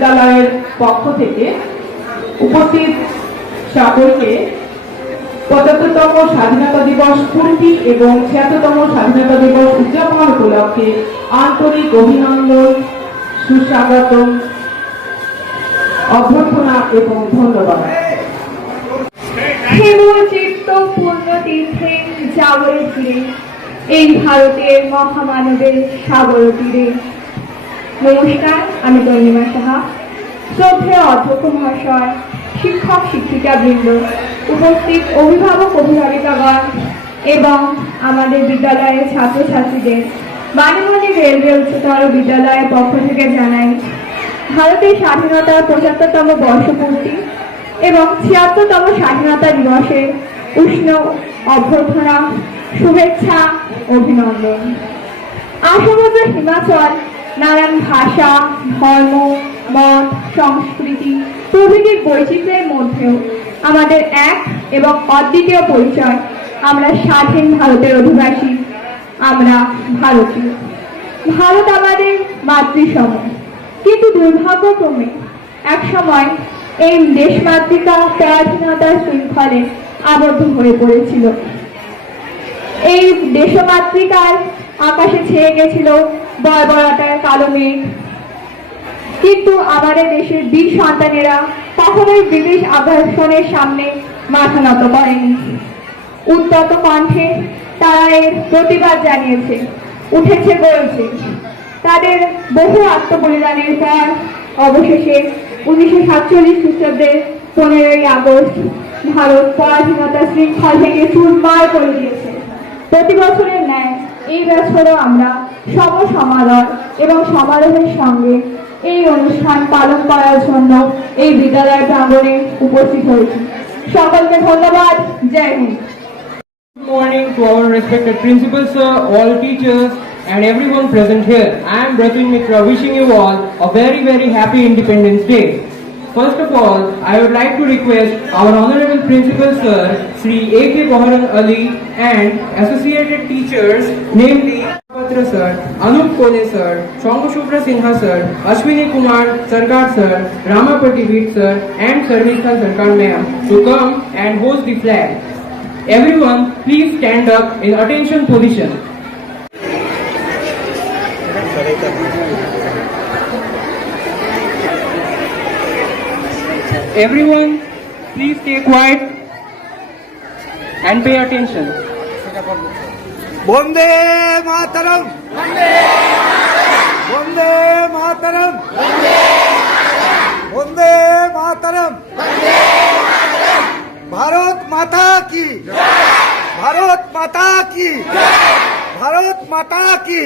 বিদ্যালয়ের পক্ষ থেকে উপস্থিত সকলকে ৭৫তম স্বাধীনতা দিবস পূর্তি এবং ৭৬তম স্বাধীনতা দিবস উদযাপন উপলক্ষে আন্তরিক অভিনন্দন, সুস্বাগতম, অভ্যর্থনা এবং ধন্যবাদ। চিত্ত পূর্ণ তীর্থে যাবর ফিরে এই ভারতের মহামানবের সাগর তীরে। নমস্কার, আমি তন্নিমা সাহা। শ্রদ্ধেয় অধ্যক্ষ মহাশয়, শিক্ষক শিক্ষিকা বৃন্দ, উপস্থিত অভিভাবক অভিভাবিকাগণ এবং আমাদের বিদ্যালয়ের ছাত্রছাত্রীদের বাণীমণি রেলওয়ে উচ্চতর বিদ্যালয়ের পক্ষ থেকে জানাই ভারতের স্বাধীনতার ৭৫তম বর্ষপূর্তি এবং ৭৬তম স্বাধীনতা দিবসের উষ্ণ অভ্যর্থনা, শুভেচ্ছা, অভিনন্দন। আসমগ্র হিমাচল নানান ভাষা, ধর্ম, মত, সংস্কৃতি প্রভৃতির বৈচিত্র্যের মধ্যেও আমাদের এক এবং অদ্বিতীয় পরিচয়, আমরা স্বাধীন ভারতের অধিবাসী, আমরা ভারতীয়। ভারত আমাদের মাতৃসম, কিন্তু দুর্ভাগ্যক্রমে এক সময় এই দেশমাতৃকা পরাধীনতার শৃঙ্খলে আবদ্ধ হয়ে পড়েছিল। এই দেশমাতৃকার আকাশে ছেয়ে গেছিল বর্বরতার কালো মেঘ, কিন্তু আমাদের দেশের বীর সন্তানেরা কখনোই ব্রিটিশ আগ্রাসনের সামনে মাথা নত করেনি। উত্তত কণ্ঠে তারা এর প্রতিবাদ জানিয়েছে, উঠেছে গড়েছে। তাদের বহু আত্মবলিদানের পর অবশেষে ১৯৪৭ খ্রিস্টাব্দের ১৫ই আগস্ট ভারত পরাধীনতার শৃঙ্খল থেকে চুরমার করে দিয়েছে। প্রতি বছরের ন্যায় এই বছরও আমরা সমসমাদর এবং সমারোহের সঙ্গে এই অনুষ্ঠান পালন করার জন্য এই বিদ্যালয় প্রাঙ্গণে উপস্থিত হয়েছি। সকলকে ধন্যবাদ। জয় Hind. Good morning to our respected principal sir, all teachers and everyone present here. I am Bratin Mitra wishing you all a very happy Independence Day. First of all, I would like to request our honorable principal sir, Sri A.K. Baharan Ali, and associated teachers, namely Patra sir, Anup Kone sir, Shambhu Sinha sir, Ashwini Kumar Sarkar sir, Ramapati Veet sir, and Sarnisha Sarkar ma'am to come and host the flag. Everyone, please stand up in attention position. Everyone, please stay quiet and pay attention. Bonde Mataram! Bonde Mataram! Bonde Mataram! Bharat Mata ki! Bharat Mata ki! Bharat Mata ki!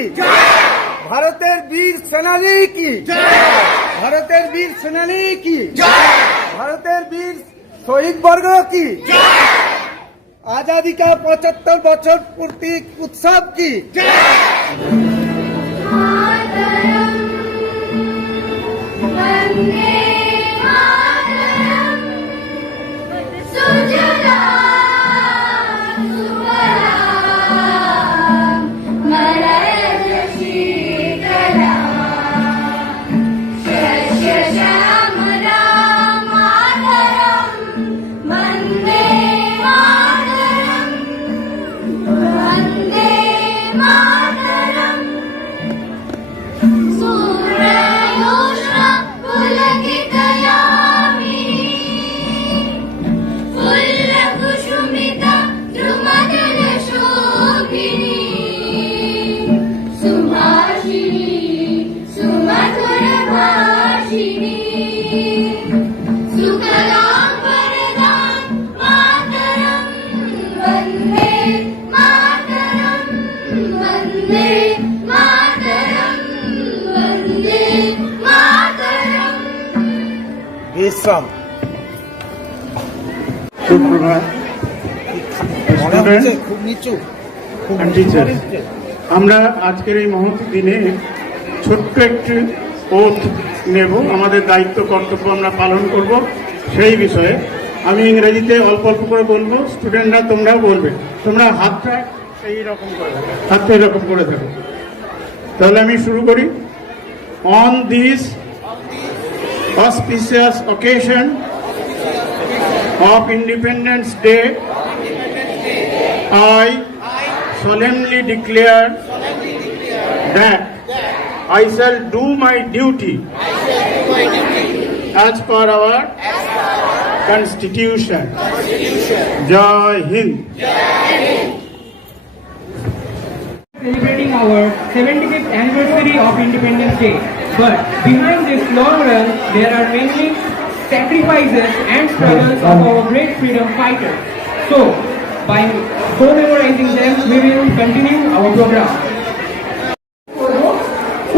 ভারতের বীর সেনানী কি, ভারতের বীর সেনানী কি, ভারতের বীর শহীদ বর্গ কি, আজাদি কা ৭৫ বছর পূর্তি উৎসব কি। বিশ্রাম। খুব নিচু। আমরা আজকের এই মহৎ দিনে ছোট্ট একটি ওথ নেব, আমাদের দায়িত্ব কর্তব্য আমরা পালন করব সেই বিষয়ে আমি ইংরেজিতে অল্প অল্প করে বলবো, স্টুডেন্টরা তোমরাও বলবে। তোমরা হাতটা এইরকম করে হাতটা এরকম করে দেবো। তাহলে আমি শুরু করি। On this auspicious occasion of Independence Day, I solemnly declare that I shall do my duty as per our Constitution. Jai Hind. Celebrating our 75th anniversary of Independence Day. But behind this long run, there are many sacrifices and struggles of our great freedom fighters. So, by commemorating them, we will continue our program.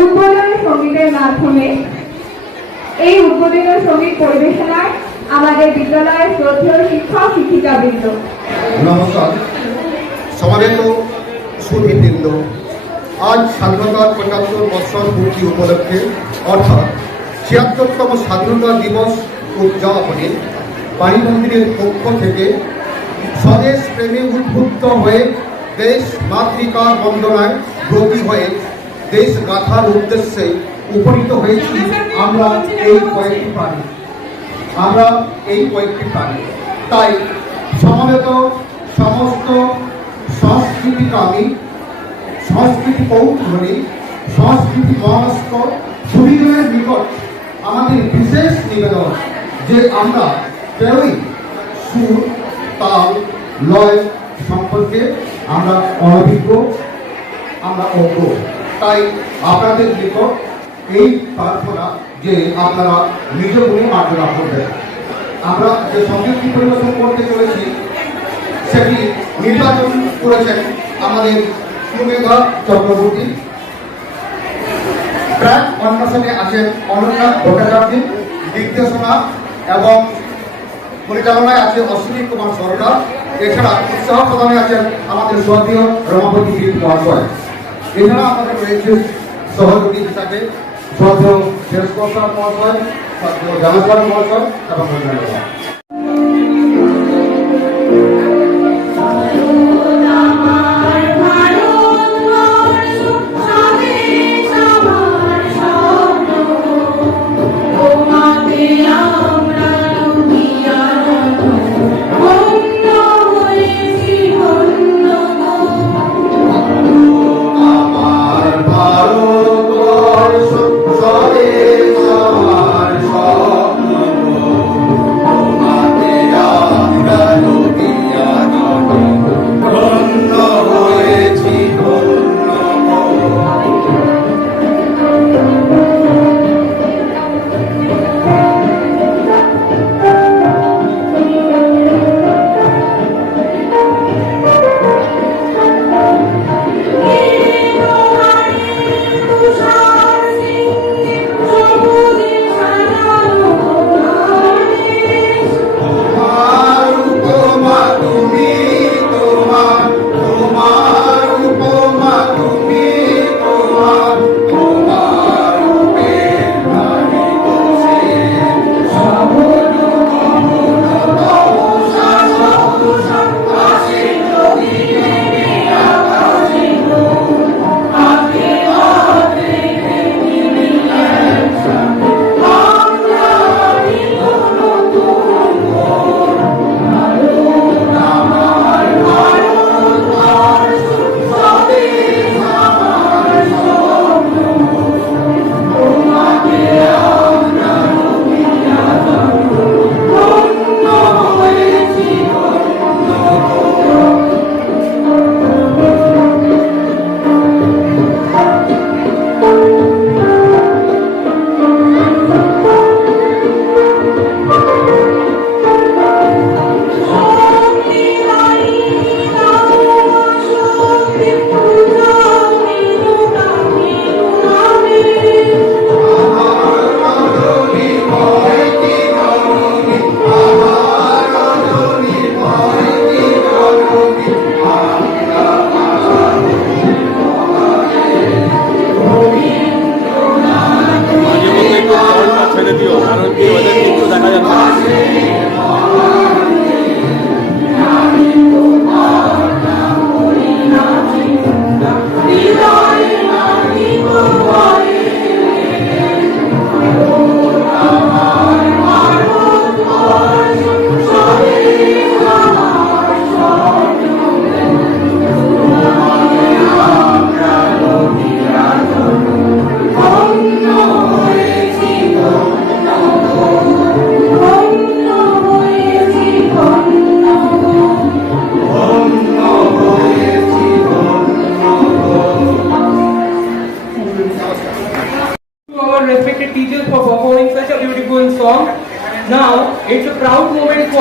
উদ্বোধনী সঙ্গীতের মাধ্যমে এই উদ্বোধনী সঙ্গীত পরিবেশনায় আমাদের বিদ্যালয়ের শ্রদ্ধেয় শিক্ষক শিক্ষিকাবৃন্দ। নমস্কার সমাবেত সুধীবৃন্দ, আজ স্বাধীনতার ৭৫ বৎসর পূর্তি উপলক্ষে অর্থাৎ ৭৬তম স্বাধীনতা দিবস উদযাপনে বাণী মন্দিরের পক্ষ থেকে স্বদেশ প্রেমে উদ্বুদ্ধ হয়ে দেশ মাতৃকার বন্দনায় ব্রতী হয়ে দেশ গাথার উদ্দেশ্যে উপনীত হয়েছি আমরা এই কয়েকটি প্রাণী। তাই সমবেত সমস্ত সংস্কৃতিকামী, সংস্কৃতি কৌতূহলী, সংস্কৃতি মনস্ক সুবিধের নিকট আমাদের বিশেষ নিবেদন যে আমরা কেউই সুর, তাল, লয় সম্পর্কে আমরা অনভিজ্ঞ, আমরা অজ্ঞ। তাই আপনাদের নিকট এই প্রার্থনা যে আপনারা নিজ গুণে মার্জনা করবেন। আমরা যে সঙ্গীতটি পরিবেশন করতে চলেছি সেটি নির্বাচন করেছেন আমাদের সুমেধা চক্রবর্তী। ট্র্যাক অন্বেষণে আছেন অনন্যা ভট্টাচার্য, নির্দেশনা এবং পরিচালনায় আছে অশ্বিনী কুমার সরকার। এছাড়া উৎসাহ প্রদানে আছেন আমাদের শ্রদ্ধেয় রমাপতি গীত মহাশয়। এছাড়া আমাদের রয়েছে সহযোগী হিসাবে শ্রদ্ধেয় শেষ প্রসাদ মহাশয়, শ্রদ্ধেয় জামাচার মহাশয় এবং অন্যান্যরা।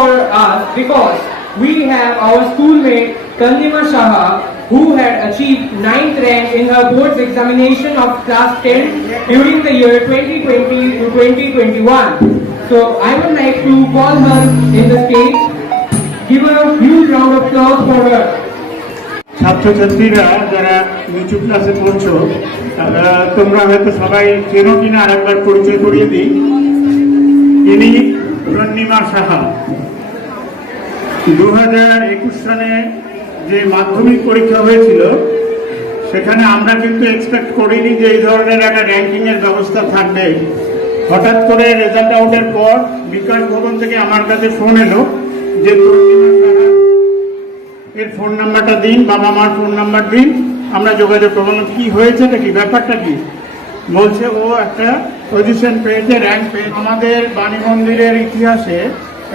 for us because we have our schoolmate Tanima Shaha, who had achieved 9th rank in her board's examination of class 10 during the year 2020 to 2021. So I would like to call her in the stage. Give her a huge round of applause for her. ছাত্রছাত্রীরা যারা নিচু ক্লাসে পড়ছো তোমরা হয়তো সবাই চেনো কিনা আর একবার পরিচয় করিয়ে দিই। ইনি তন্নিমা সাহা। 2021 সালে যে মাধ্যমিক পরীক্ষা হয়েছিল সেখানে আমরা কিন্তু এক্সপেক্ট করিনি যে এই ধরনের একটা র্যাঙ্কিং এর ব্যবস্থা থাকবে। হঠাৎ করে রেজাল্ট আউটের পর বিকাশ ভবন থেকে আমার কাছে ফোন এলো যে তন্নিমা সাহা এর ফোন নাম্বারটা দিন, বাবা মার ফোন নাম্বার দিন, আমরা যোগাযোগ করবো। কি হয়েছে নাকি, ব্যাপারটা কি? বলছে ও একটা পজিশন পেয়েছে, র্যাঙ্ক পেয়েছে। আমাদের বাণী মন্দিরের ইতিহাসে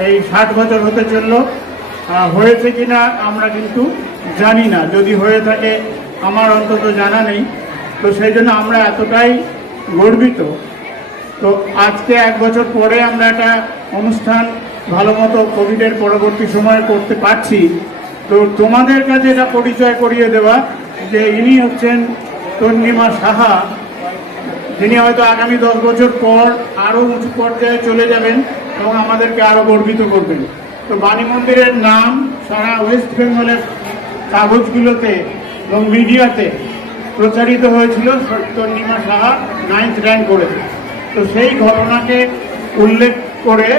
এই 60 বছর হতে চললো, হয়েছে কিনা আমরা কিন্তু জানি না। যদি হয়ে থাকে আমার অন্তত জানা নেই। তো সেই জন্য আমরা এতটাই গর্বিত। তো আজকে 1 বছর পরে আমরা একটা অনুষ্ঠান ভালো মতো কোভিডের পরবর্তী সময়ে করতে পারছি। তো তোমাদের কাছে এটা পরিচয় করিয়ে দেওয়া যে ইনি হচ্ছেন তন্নিমা সাহা, যিনি হয়তো আগামী 10 বছর পর আরও উঁচু পর্যায়ে চলে যাবেন এবং আমাদেরকে আরও গর্বিত করবেন। তো বাণী মন্দিরের নাম সারা ওয়েস্ট বেঙ্গলের কাগজগুলোতে এবং মিডিয়াতে প্রচারিত হয়েছিল তন্নিমা সাহা 9th র্যাঙ্ক করে। তো সেই ঘটনাকে উল্লেখ করে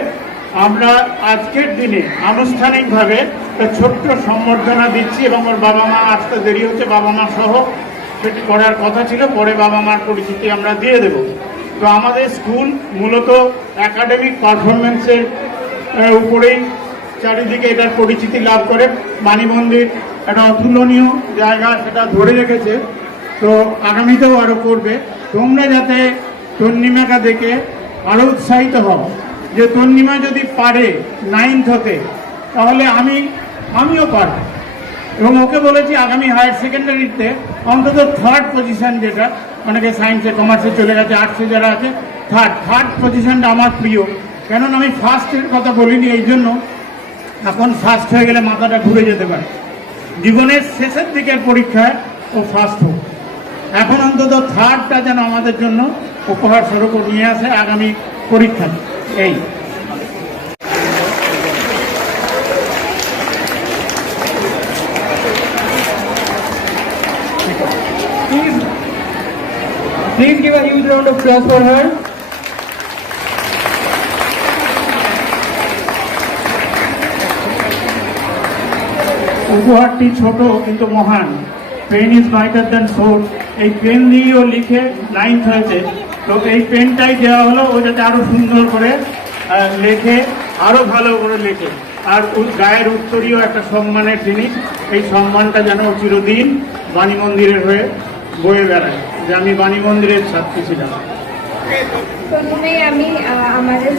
আমরা আজকের দিনে আনুষ্ঠানিকভাবে একটা ছোট্ট সম্বর্ধনা দিচ্ছি এবং ওর বাবা মা আসতে দেরি হচ্ছে, বাবা মা সহ সেটি করার কথা ছিল, পরে বাবা মার পরিচিতি আমরা দিয়ে দেব। তো আমাদের স্কুল মূলত একাডেমিক পারফরমেন্সের উপরেই চারিদিকে এটার পরিচিতি লাভ করে। বাণী মন্দির একটা অতুলনীয় জায়গা, সেটা ধরে রেখেছে। তো আগামীতেও আরও করবে। তোমরা যাতে তন্নিমাকে দেখে আরও উৎসাহিত হও যে তন্নিমা যদি পারে 9th হতে, তাহলে আমিও পারব। এবং ওকে বলেছি আগামী হায়ার সেকেন্ডারিতে অন্তত 3rd পজিশন, যেটা অনেকে সায়েন্সে কমার্সে চলে গেছে, আর্টসে যারা আছে থার্ড পজিশনটা আমার প্রিয়। কেননা আমি ফার্স্টের কথা বলিনি, এই জন্য এখন ফার্স্ট হয়ে গেলে মাথাটা ঘুরে যেতে পারে। জীবনের শেষের দিকের পরীক্ষায় ও ফার্স্ট হোক। এখন অন্তত 3rdটা যেন আমাদের জন্য উপহার স্বরূপ নিয়ে আসে আগামী পরীক্ষা। এই Please give a huge round of applause for her. উপহারটি ছোট কিন্তু মহান। Pen is lighter than sword. এই পেন দিয়েও লিখে 9th হয়েছে। তো এই পেনটাই দেওয়া হলো, ও যাতে আরো সুন্দর করে লেখে, আরো ভালো করে লেখে। আর গায়ের উত্তরীয় একটা সম্মানের জিনিস, এই সম্মানটা যেন চিরদিন বাণী মন্দিরের হয়ে বয়ে বেড়ায় যে আমি বাণী মন্দিরের ছাত্রী ছিলাম। প্রথমেই আমি আমাদের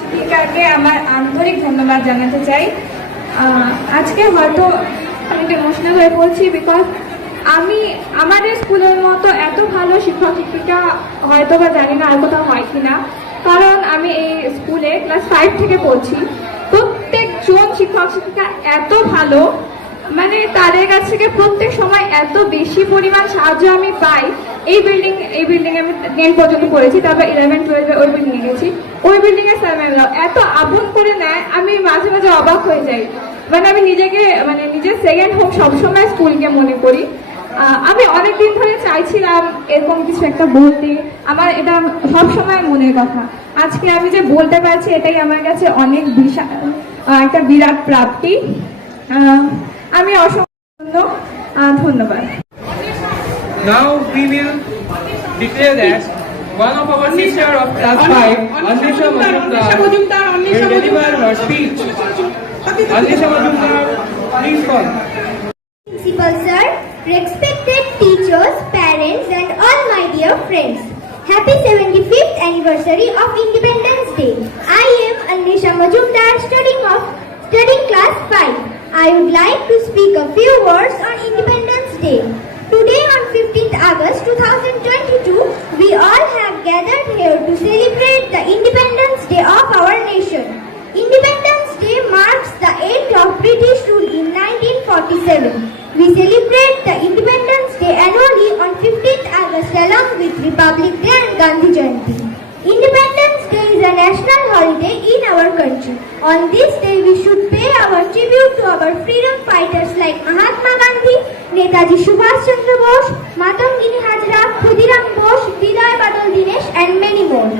শিক্ষিকাকে আমার আন্তরিক ধন্যবাদ জানাতে চাই। আজকে হয়তো আমি ইমোশনাল হয়ে পড়ছি, বিকজ আমাদের স্কুলের মতো এত ভালো শিক্ষক শিক্ষিকা হয়তো বা জানি না আর কোথাও হয় কিনা। কারণ আমি এই স্কুলে ক্লাস 5 থেকে পড়ছি। প্রত্যেকজন শিক্ষক শিক্ষিকা এত ভালো, মানে তাদের কাছ থেকে প্রত্যেক সময় এত বেশি পরিমাণ সাহায্য আমি পাই। এই বিল্ডিং আমি 10 পর্যন্ত পড়েছি, তারপর 11, 12 ওই বিল্ডিং এ গেছি। ওই বিল্ডিং এর স্যার ম্যামরাও এত আপন করে নেয়, আমি মাঝে মাঝে অবাক হয়ে যাই। মানে আমি নিজের সেকেন্ড হোম সবসময় স্কুলকে মনে করি। আমি অনেকদিন ধরে চাইছিলাম এরকম কিছু একটা বলতে, আমার এটা সবসময় মনের কথা। আজকে আমি যে বলতে পারছি এটাই আমার কাছে অনেক বিশাল একটা বিরাট প্রাপ্তি। আমি অসংখ্য ধন্যবাদ। Now we will declare that one of our teacher of class 5, Anisha Majumdar, will deliver her speech. Anisha Majumdar, please call. Principal sir, respected teachers, parents and all my dear friends. Happy 75th anniversary of Independence Day. I am Anisha Majumdar, studying class 5. I would like to speak a few words on Independence Day. Today on 15th August 2022, we all have gathered here to celebrate the Independence Day of our nation. Independence Day Day marks the end of British rule in 1947. We celebrate the Independence Day annually on 15th August along with Republic Day and Gandhi Jayanti. Independence Day is a national holiday in our country. On this day, we should pay our tribute to our freedom fighters like Mahatma Gandhi, Netaji Subhash Chandra Bose, Matangini Hazra, Khudiram Bose, Biday Badal Dinesh and many more.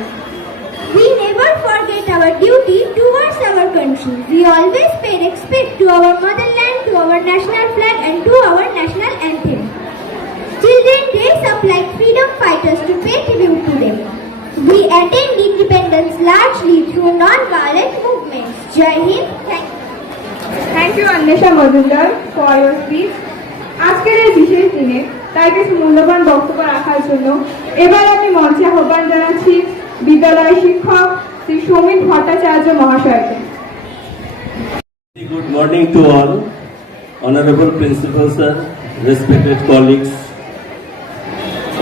We never forget our duty towards our country. We always pay respect to our motherland, to our national flag and to our national anthem. Children dress up like freedom fighters to pay tribute to them. We attain independence largely through non-violent movements. Jai Hind. Thank you Anwesha Majumdar for your speech. আজকের এই বিশেষ দিনে তার কিছু মূল্যবান বক্তব্য রাখার জন্য এবার আমি মঞ্চে আহ্বান জানাচ্ছি বিদ্যালয়ের শিক্ষক শ্রী সমীর ভট্টাচার্য মহাশয়কে। Good morning to all, Honorable Principal Sir, respected colleagues,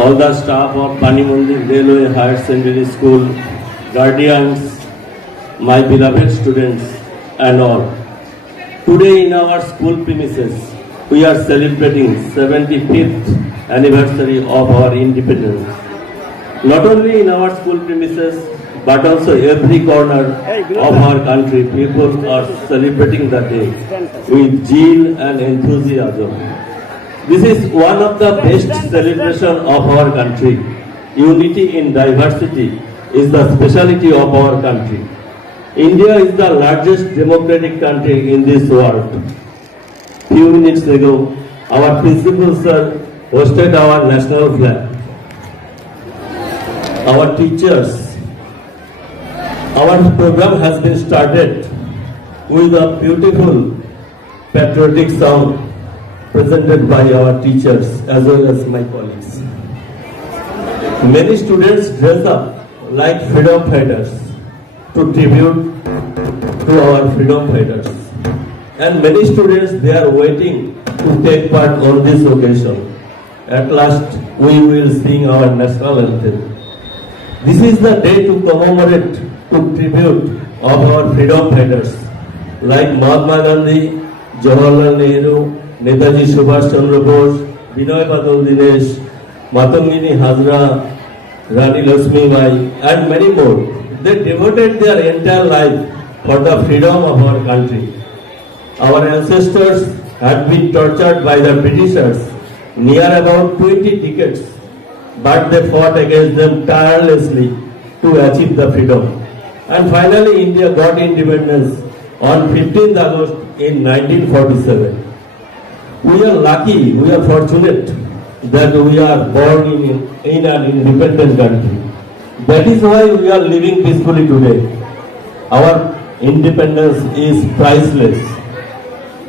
all the staff of Panimandir Railway Higher Secondary School, guardians, my beloved students and all. Today in our school premises, we are celebrating 75th anniversary of our independence. Not only in our school premises, but also every corner of our country, people are celebrating the day with zeal and enthusiasm. This is one of the best celebration of our country. Unity in diversity is the speciality of our country. India is the largest democratic country in this world. Few minutes ago, our principal sir hosted our national flag. Our teachers, our program has been started with a beautiful patriotic song presented by our teachers as well as my colleagues. Many students dress up like freedom fighters to tribute to our freedom fighters. And many students, they are waiting to take part on this occasion. At last, we will sing our national anthem. This is the day to commemorate, to tribute of our freedom fighters like Mahatma Gandhi, Jawaharlal Nehru, Netaji Subhash Chandra Bose, Biday Badal Dinesh, Matangini Hazra, Rani Lakshmi Bai, and many more. They devoted their entire life for the freedom of our country. Our ancestors had been tortured by the Britishers near about 20 decades, but they fought against them tirelessly to achieve the freedom. And finally, India got independence on 15th August in 1947. We are lucky, we are fortunate that we are born in an independent country. That is why we are living peacefully today. Our independence is priceless.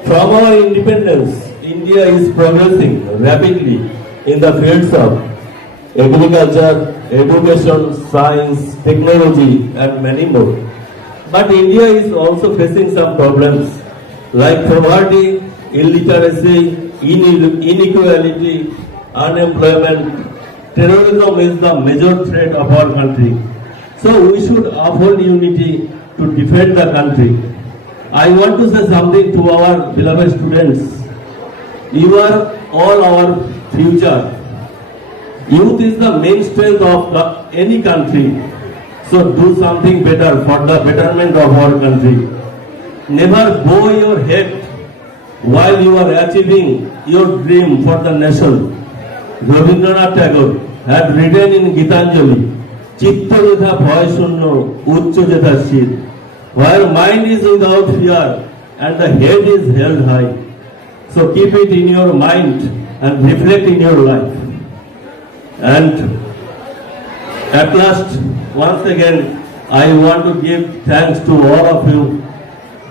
From our independence, India is progressing rapidly in the fields of agriculture, education, science, technology, and many more. But India is also facing some problems like poverty, illiteracy, inequality, unemployment. Terrorism is the major threat of our country. So we should uphold unity to defend the country. I want to say something to our beloved students. You are all our future. Youth is the main strength of any country. So do something better for the betterment of our country. Never bow your head while you are achieving your dream for the nation. Rabindranath Tagore had written in Gitanjali, Chitta jetha bhoy shunno, uchcho jetha shir. Where mind is without fear and the head is held high. So keep it in your mind and reflect in your life. And at last, once again, I want to give thanks to all of you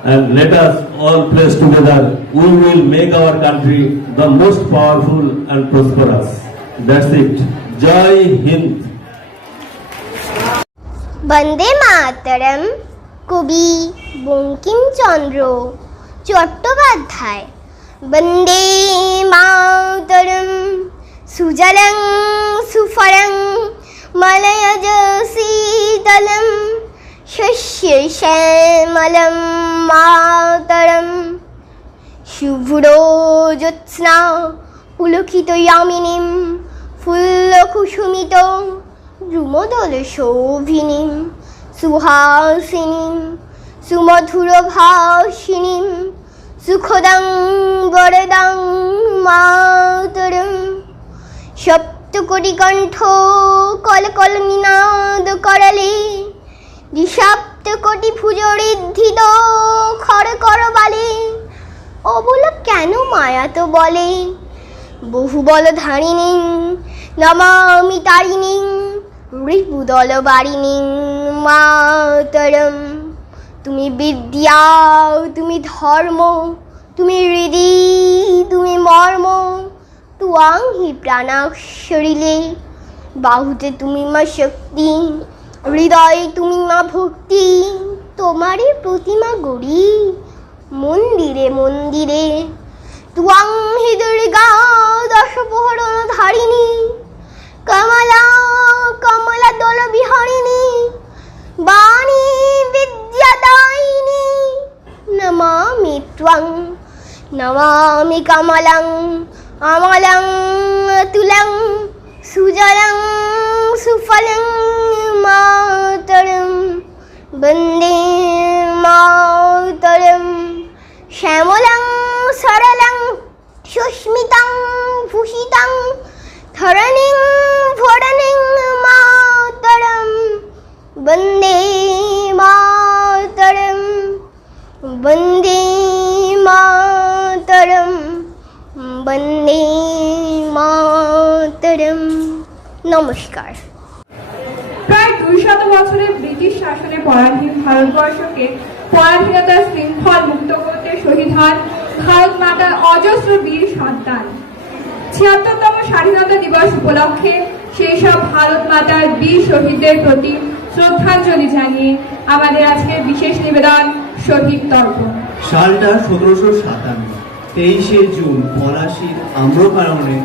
and let us all pledge together. We will make our country the most powerful and prosperous. That's it. Jai Hind. বন্দে মাতরম কবি বঙ্কিমচন্দ্র চট্টোপাধ্যায়। বন্দে মাতরম সুজলং সুফলং মলয়জ শীতলম শস্যে শ্যামলম মাতরম শুভ্র জ্যোৎস্না পুলকিত ইয়ামিনীম ফুল্লকুসুমিত দ্রুমদল শোভিনীম সুহাসিনীম সুমধুর ভাসিনীম সুখদং বরদং মাতরম সপ্তকোটি কণ্ঠ কলকল নিনাদ করলে দ্বিসপ্তকোটি ভুজরিদ্ধিত খর কর বালে of all কেন মায়া তো বলে বহু বল ধারিণী নমামি তারিণী রিপুদল বারিণী মাতরম তুমি বিদ্যা তুমি ধর্ম তুমি হৃদি তুমি মর্ম তুয়াং হি প্রাণাক্ষরিলে বাহুতে তুমি মা শক্তি হৃদয়ে তুমি মা ভক্তি তোমারই প্রতিমা গড়ি মন্দিরে মন্দিরে তুয়াং হি দুর্গা দশপ্রহরণ ধারিণী কমলা কমলা দল বিহারিণী বাণী বিদ্যাদায়িনী নমামি ত্বং নমামি কমলং অমলং তুলং সুজলং সুফলং মাতরম বন্দে মাতরম শ্যামলং সরলং সুস্মিতং ভূষিতং ধরণীং ভরণীং মাতরম বন্দে মাতরম বন্দে মাতরম বন্দে মাতরম। নমস্কার। প্রায় 200 বছরের ব্রিটিশ শাসনে পরাধীন ভারতবর্ষকে পরাধীনতার শৃঙ্খল মুক্ত করতে শহীদ হন ভারত মাতার অজস্র বীর সন্তান। ৭৬তম স্বাধীনতা দিবস উপলক্ষে সেই সব ভারত মাতার বীর শহীদদের প্রতি শ্রদ্ধাঞ্জলি জানিয়ে আমাদের আজকের বিশেষ নিবেদন শহীদ তর্পণ। সালটা 1757, 23শে জুন পলাশীর আম্রকারণে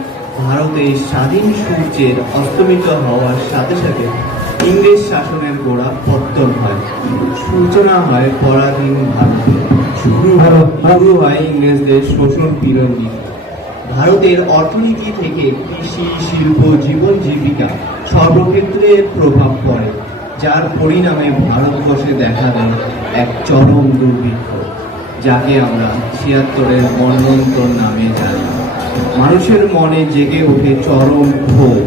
ভারতে স্বাধীন সূর্যের অস্তমিত হওয়ার সাথে সাথে ইংরেজ শাসনের গোড়া পত্তন হয়, সূচনা হয় পরাধীন ভারতে, শুরু হয় ইংরেজদের শোষণ পীড়ন নীতি। ভারতের অর্থনীতি থেকে কৃষি শিল্প জীবন জীবিকা সর্বক্ষেত্রে প্রভাব পড়ে, যার পরিণামে ভারতবর্ষে দেখা দেয় এক চরম দুর্ভিক্ষ, যাকে আমরা ৭৬-এর মন্বন্তর নামে জানি। মানুষের মনে জেগে ওঠে চরম ক্ষোভ।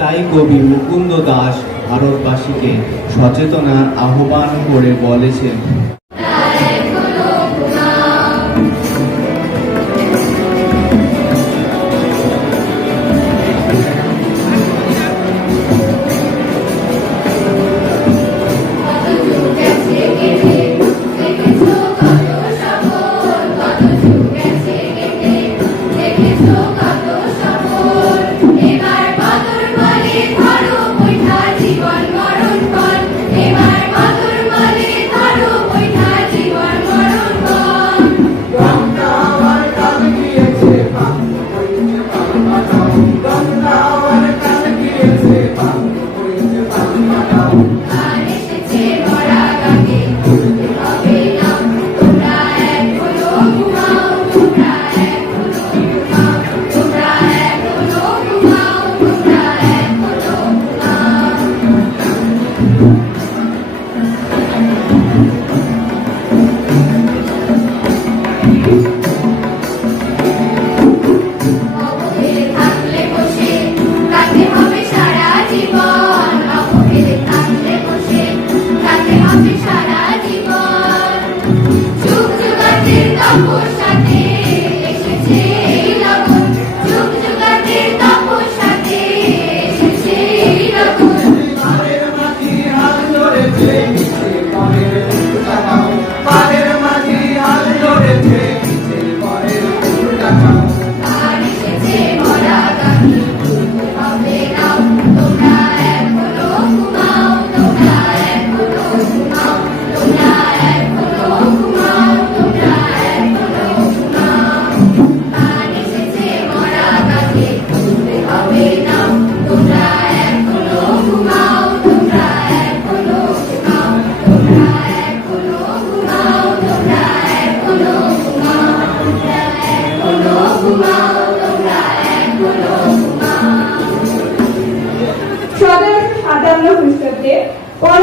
তাই কবি মুকুন্দ দাস ভারতবাসীকে সচেতনার আহ্বান করে বলেছেন, জীবন মরণ পর এবার মাতুর বলে ধরো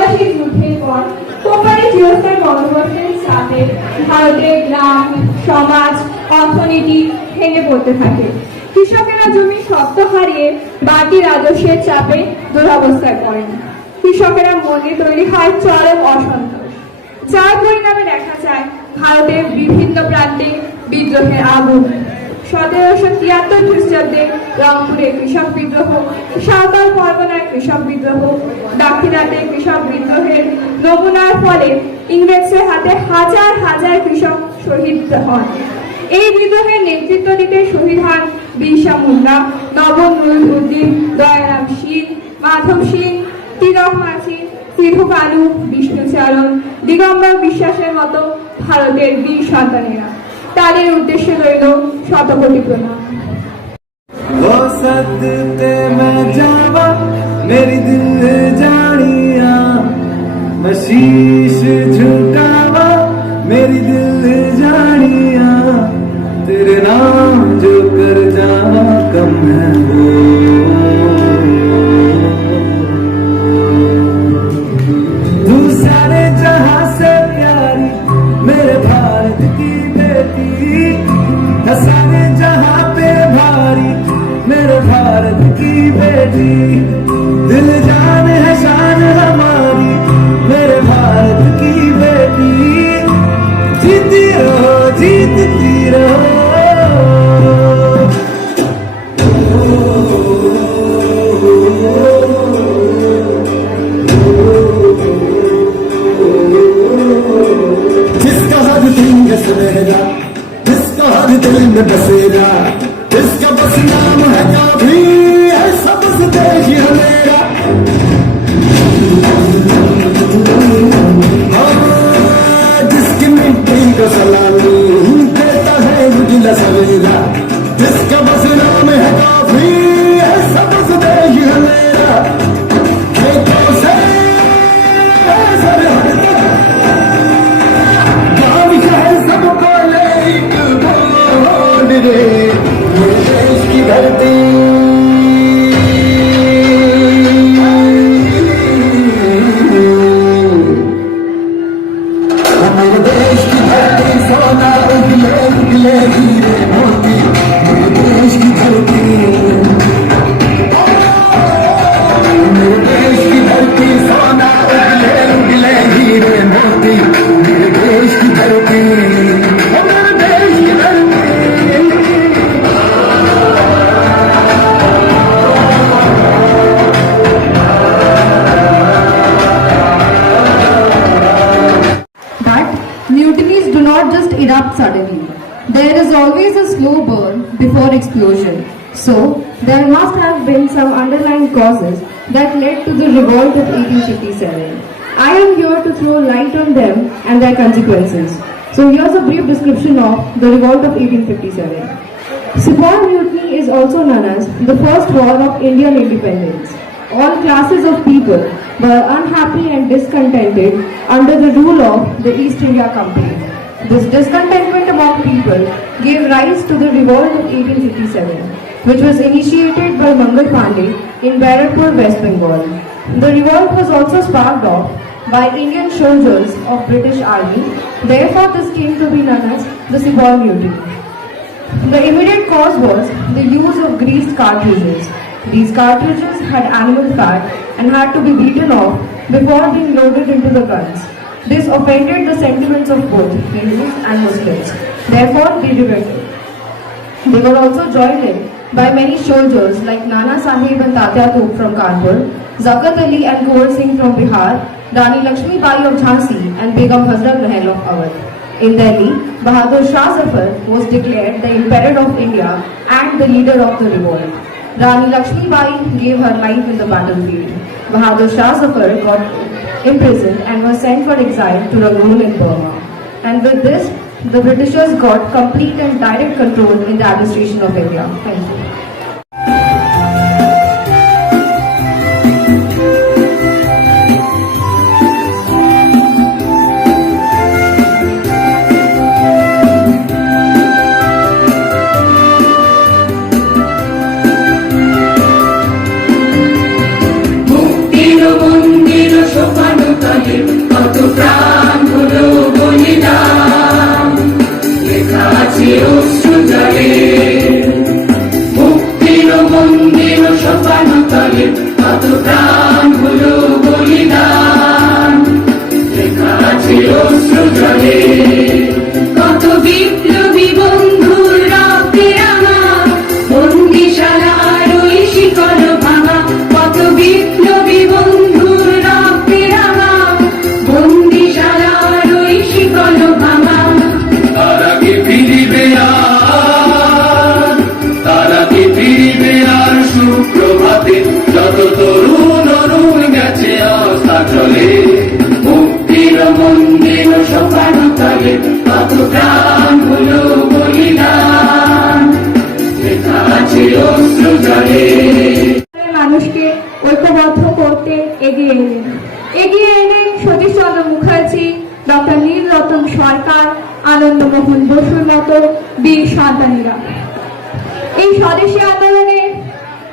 পলাশীর যুদ্ধের পর কোপারে চিরস্থায়ী বন্দোবস্তের চাপে ভারতের গ্রাম সমাজ অর্থনীতি ভেঙে পড়তে থাকে। কৃষকেরা জমি শক্ত হারিয়ে বাড়তি রাজস্বের চাপে দুরবস্থায় পড়েন। কৃষকেরা মনে তৈরি হয় চরম অসন্তোষ, যার পরিণামে দেখা যায় ভারতের বিভিন্ন প্রান্তে বিদ্রোহের আগুন। 1773 খ্রিস্টাব্দে রংপুরে কৃষক বিদ্রোহ, সাঁওতাল পরগনায় কৃষক বিদ্রোহ, দাক্ষিণাত্যে কৃষক বিদ্রোহের নমুনার ফলে ইংরেজদের হাতে হাজার হাজার কৃষক শহীদ হন। এই বিদ্রোহের নেতৃত্ব দিতে শহীদ হন বিরসা মুন্ডা, নবম নুরউদ্দিন, দয়ারাম শীল, মাধব সিং, তিলক মাঝি, সিধু কানু, বিষ্ণুচরণ, দিগম্বর বিশ্বাসের মতো ভারতের বীর সন্তানেরা। তাদের উদ্দেশ্যে রইল শতকোটি প্রণাম। वो सदके मैं जावा मेरी दिल जानिया, मैं शीश झुकावा मेरी दिल जानिया, तेरे नाम जो कर जावा कम है वो। तू सारे जहां से प्यारी मेरे भारत की बेटी, सारे जहां पे भारी मेरे भारत की बेटी, दिल जान है शान हमारी मेरे भारत की बेटी, जीती रहो जीतती रहो। जिसका हर दिल में सवेरा, जिसका हर दिल में बसेरा, जिसका बस नाम है काफी है सबसे देश है मेरा। जिसकी मिट्टी को सलामी देता है मुझे सवेरा, जिसका बस नाम है काफी है सबसे देश है मेरा। खेतों से सरहद तक गाँव शहर सबको ले एक बोल रे, मेरे देश की धरती मेरे देश की धरती सोना उगले उगले हीरे मोती, मेरे देश की धरती, मेरे देश की धरती सोना उगले उगले हीरे मोती, मेरे देश की धरती, मेरे देश की धरती। But mutinies do not just erupt suddenly. There is always a slow burn before explosion. So, there must have been some underlying causes that led to the revolt of 1857. I am here to throw light on them and their consequences. So, here's a brief description of the revolt of 1857. Sepoy Mutiny is also known as the first war of Indian independence. All classes of people were unhappy and discontented under the rule of the East India Company. This discontentment among people gave rise to the revolt of 1857, which was initiated by Mangal Pandey in Barakpur, West Bengal. The revolt was also sparked off by Indian soldiers of British Army. Therefore, this came to be known as the Sepoy Mutiny. The immediate cause was the use of greased cartridges. These cartridges had animal fat and had to be beaten off before being loaded into the guns. This offended the sentiments of both Hindus and Muslims. Therefore, they revolted. They were also joined in by many soldiers like Nana Sahib and Tatya Toop from Kanpur, Zakat Ali and Kuwar Singh from Bihar, Rani Lakshmi Bai of Jhansi and Begum Hazrat Mahal of Awadh. In Delhi, Bahadur Shah Zafar was declared the Emperor of India and the leader of the revolt. Rani Lakshmi Bai gave her life in the battlefield. Bahadur Shah Zafar got imprisoned and was sent for exile to Rangoon in Burma. And with this, the Britishers got complete and direct control in the administration of India. Thank you. মুক্তির মন্দির শোভানো অশ্রুজলে মুক্তির মন্দির সোপান তলে কত প্রাণ হলো বলিদান লেখা আছে অশ্রুজলে কত বিপ্লবী বন্ধুর রক্তে রাঙা বন্দিশালার ওই শিকল ভাঙা কত বিপ্লবী বন্ধুর রক্তে রাঙা বন্দিশালার ওই শিকল ভাঙা তারা কি ফিরিবে আর তারা কি ফিরিবে আর সুপ্রভাতে যত তরুণ অরুণ গেছে আস্থা চলে মুক্তির মন্দির সোপান তলে কত প্রাণ হলো বলিদান লেখা আছে অশ্রুজলে মানুষকে ঐক্যবদ্ধ করতে এগিয়ে এলেন সতীশচন্দ্র মুখার্জি, ডক্টর নীলরতন সরকার, আনন্দমোহন বসুর মতো বীর সন্তানীরা। এই স্বদেশী আন্দোলনে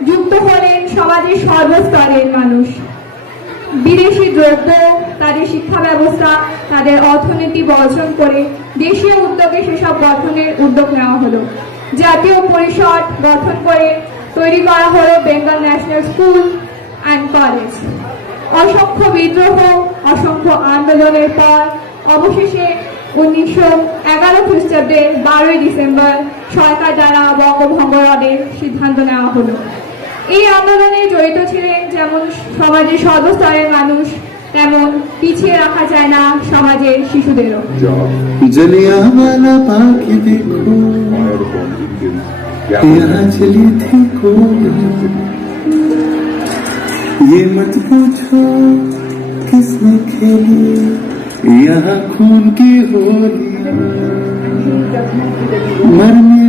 যুক্ত হলেন সমাজের সর্বস্তরের মানুষ। বিদেশি দ্রব্য, তাদের শিক্ষা ব্যবস্থা, তাদের অর্থনীতি বর্জন করে দেশীয় উদ্যোগে সেসব গঠনের উদ্যোগ নেওয়া হলো। জাতীয় পরিষদ গঠন করে তৈরি করা হলো Bengal national school and college. অসংখ্য বিদ্রোহ, অসংখ্য আন্দোলনের পর অবশেষে 1911 খ্রিস্টাব্দের 12 ডিসেম্বর সরকার দ্বারা বঙ্গভঙ্গ রদের সিদ্ধান্ত নেওয়া হলো। এই আন্দোলনে জড়িত ছিলেন যেমন সমাজের সর্বস্তরের মানুষ, তেমন পিছিয়ে রাখা যায় না সমাজের শিশুদেরও। जलियांवाला बाग ये देखो, यहाँ चली थी गोलियां, ये मत पूछो किसने खेली यहाँ खून की होलियां। मरने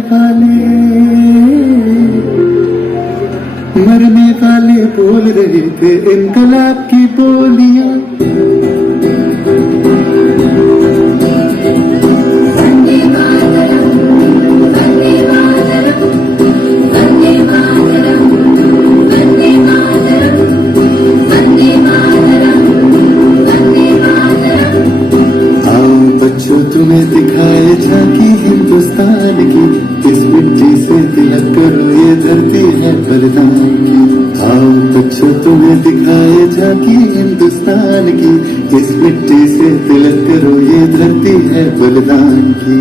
वाले बोल रहे थे इनकलाब की बोलियां। तुम्हें दिखाए झांकी हिंदुस्तान की, इस मिट्टी से तिलक करो ये धरती है बलिदान की। आओ बच्चों तुम्हें दिखाए झांकी हिंदुस्तान की, इस मिट्टी से तिलक करो ये धरती है बलिदान की।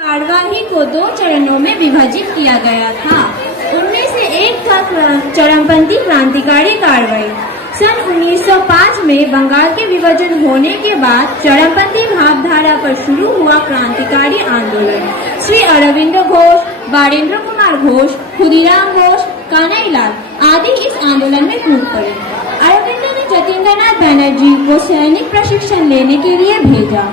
कार्यवाही को 2 चरणों में विभाजित किया गया था। उनमें से एक था चरमपंथी क्रांतिकारी कार्रवाई। सन 1905 में बंगाल के विभाजन होने के बाद चरमपंथी भावधारा पर शुरू हुआ क्रांतिकारी आंदोलन श्री अरविंद घोष, बारेंद्र कुमार घोष, खुदीराम घोष, कानाईलाल आदि इस आंदोलन में कूद पड़े। अरविंद ने जतीन्द्रनाथ बैनर्जी को सैनिक प्रशिक्षण लेने के लिए भेजा।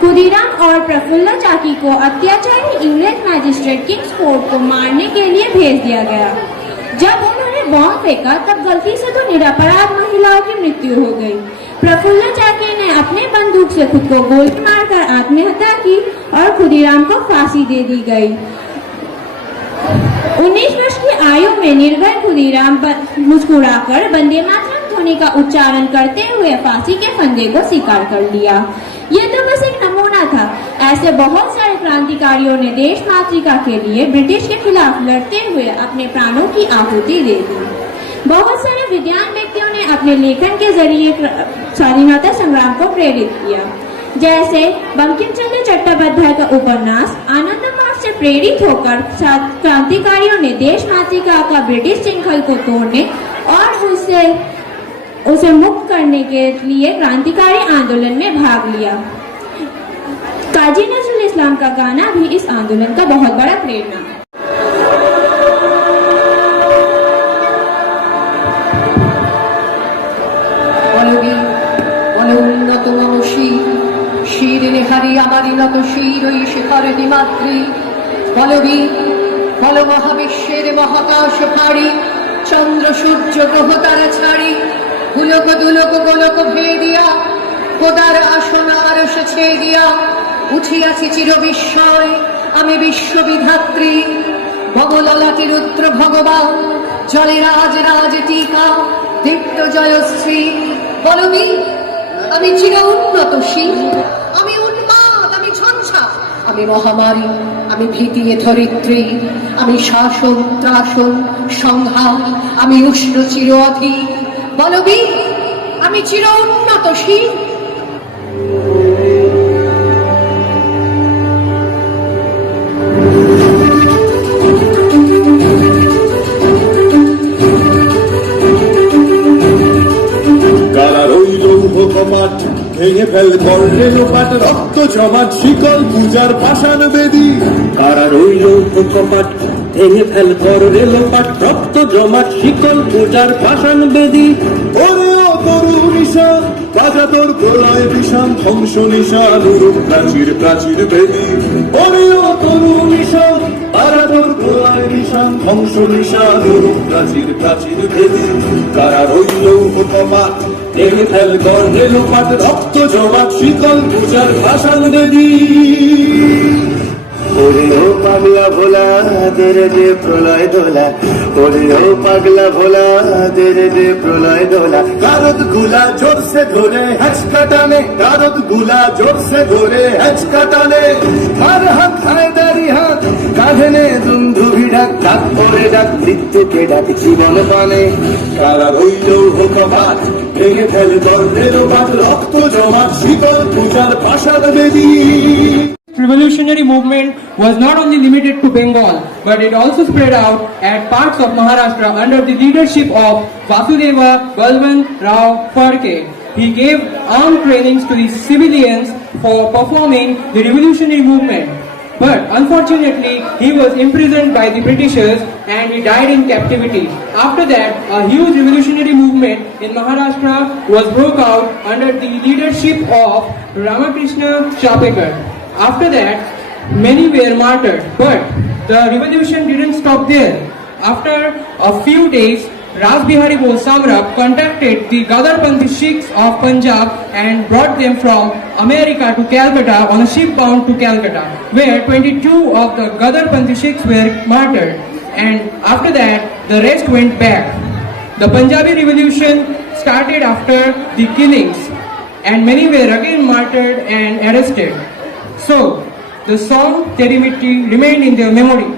खुदीराम और प्रफुल्ल चाकी को अत्याचारी इंग्लिश मैजिस्ट्रेट किंग्स कोर्ट को मारने के लिए भेज दिया गया। जब उन्होंने बॉम्ब फेंका तब गलती से 2 निरपराध महिलाओं की मृत्यु हो गई। प्रफुल्ल चाकी ने अपने बंदूक से खुद को गोली मारकर आत्महत्या की और खुदीराम को फांसी दे दी गई। 19 वर्ष की आयु में निर्भय खुदीराम मुस्कुराकर वंदे मातरम ध्वनि का उच्चारण करते हुए फांसी के फंदे को स्वीकार कर लिया। ये तो बस एक नमूना था। ऐसे बहुत सारे क्रांतिकारियों ने देश मातृका के लिए ब्रिटिश के खिलाफ लड़ते हुए अपने प्राणों की आहुति दे दी। बहुत सारे विद्वान व्यक्तियों ने अपने लेखन के जरिए स्वाधीनता संग्राम को प्रेरित किया। जैसे बंकिम चंद्र चट्टोपाध्याय का उपन्यास आनंद मार्ग से प्रेरित होकर क्रांतिकारियों ने देश मातृका का ब्रिटिश श्रृंखल को तोड़ने और उसे मुक्त करने के लिए क्रांतिकारी आंदोलन में भाग लिया। काजी नजरुल इस्लाम का गाना भी इस आंदोलन का बहुत बड़ा प्रेरणा है। উন্নত মনসী শিরিনে হারি আমারি নত শির ওই শিখর দিমাত্রী বলবি বল মহাবিশ্বের মহাকাশ ভারী চন্দ্র সূর্য গ্রহ তারা ছাড়ি হুলক দুলক গোলক ভেদিয়া খোদার আসন আরশ ছেদিয়া উঠিয়াছি চির বিস্ময় আমি বিশ্ববিধাত্রী ভবললাটি রুদ্র ভগবান জলে রাজ রাজ টিকা দীপ্ত জয়শ্রী বলবি আমি চির উন্নতশীল, আমি উন্মাদ, আমি ঝঞ্ঝা, আমি মহামারী, আমি ভীতি ধরিত্রী, আমি শাসন ত্রাসন সংহার, আমি উষ্ণ চির অধীর বলবি আমি চির উন্নতশীল। কারার ওই লৌহ কপাট ভেঙে ফেল করলে লোপাট, রক্ত জমাট শিকল পূজার পাষাণ বেদী। কারার ওই লৌহ কপাট ভেঙে ফেল করলে লোপাট, রক্ত জমাট শিকল পূজার পাষাণ বেদী। ওরে ও তরু নিশান রাজা তোর প্রলয় বিষান, ধ্বংস নিশান রূপ প্রাচীর প্রাচীর বেদী। ওরে ও তরু নিশান রাজা তোর প্রলয় বিষান, ধ্বংস নিশান রূপ প্রাচীর প্রাচীর বেদী। কারার ওই লৌহ কপাট ভেঙে ফেল করলে লোপাট, রক্ত জমাট শিকল পূজার পাষাণ বেদী। ওরে ও পাগলা ভোলা তেরে দে প্রলয় দোলা, ওরে ও পাগলা ভোলা তেরে দে প্রলয় দোলা। কারদ গুলা জোর সে ধরে হ্যাচকা টানে, কারদ গুলা জোর সে ধরে হ্যাচকা টানে। কার হাত হায়দারি হাত কাঁধে নে দুন্ধুভি ডাক, ডাক ওরে ডাক মৃত্যুকে ডাক জীবন পানে। কারা রইল কপাট ভেঙে ফেল করলে লোপাট, রক্ত জমাট শিকল পূজার পাষাণ বেদী। Revolutionary movement was not only limited to Bengal, but it also spread out at parts of Maharashtra under the leadership of Vasudeva Balwant Rao Phadke. He gave armed trainings to the civilians for performing the revolutionary movement. But unfortunately, he was imprisoned by the Britishers and he died in captivity. After that, a huge revolutionary movement in Maharashtra was broke out under the leadership of Ramakrishna Chapekar. After that, many were martyred, but the revolution didn't stop there. After a few days, Raj Bihari Bose Samrat contacted the Gadarpanthi Sikhs of Punjab and brought them from America to Calcutta on a ship bound to Calcutta, where 22 of the Gadarpanthi Sikhs were martyred. And after that, the rest went back. The Punjabi revolution started after the killings, and many were again martyred and arrested. So, the song Teri Mitti remained in their memory.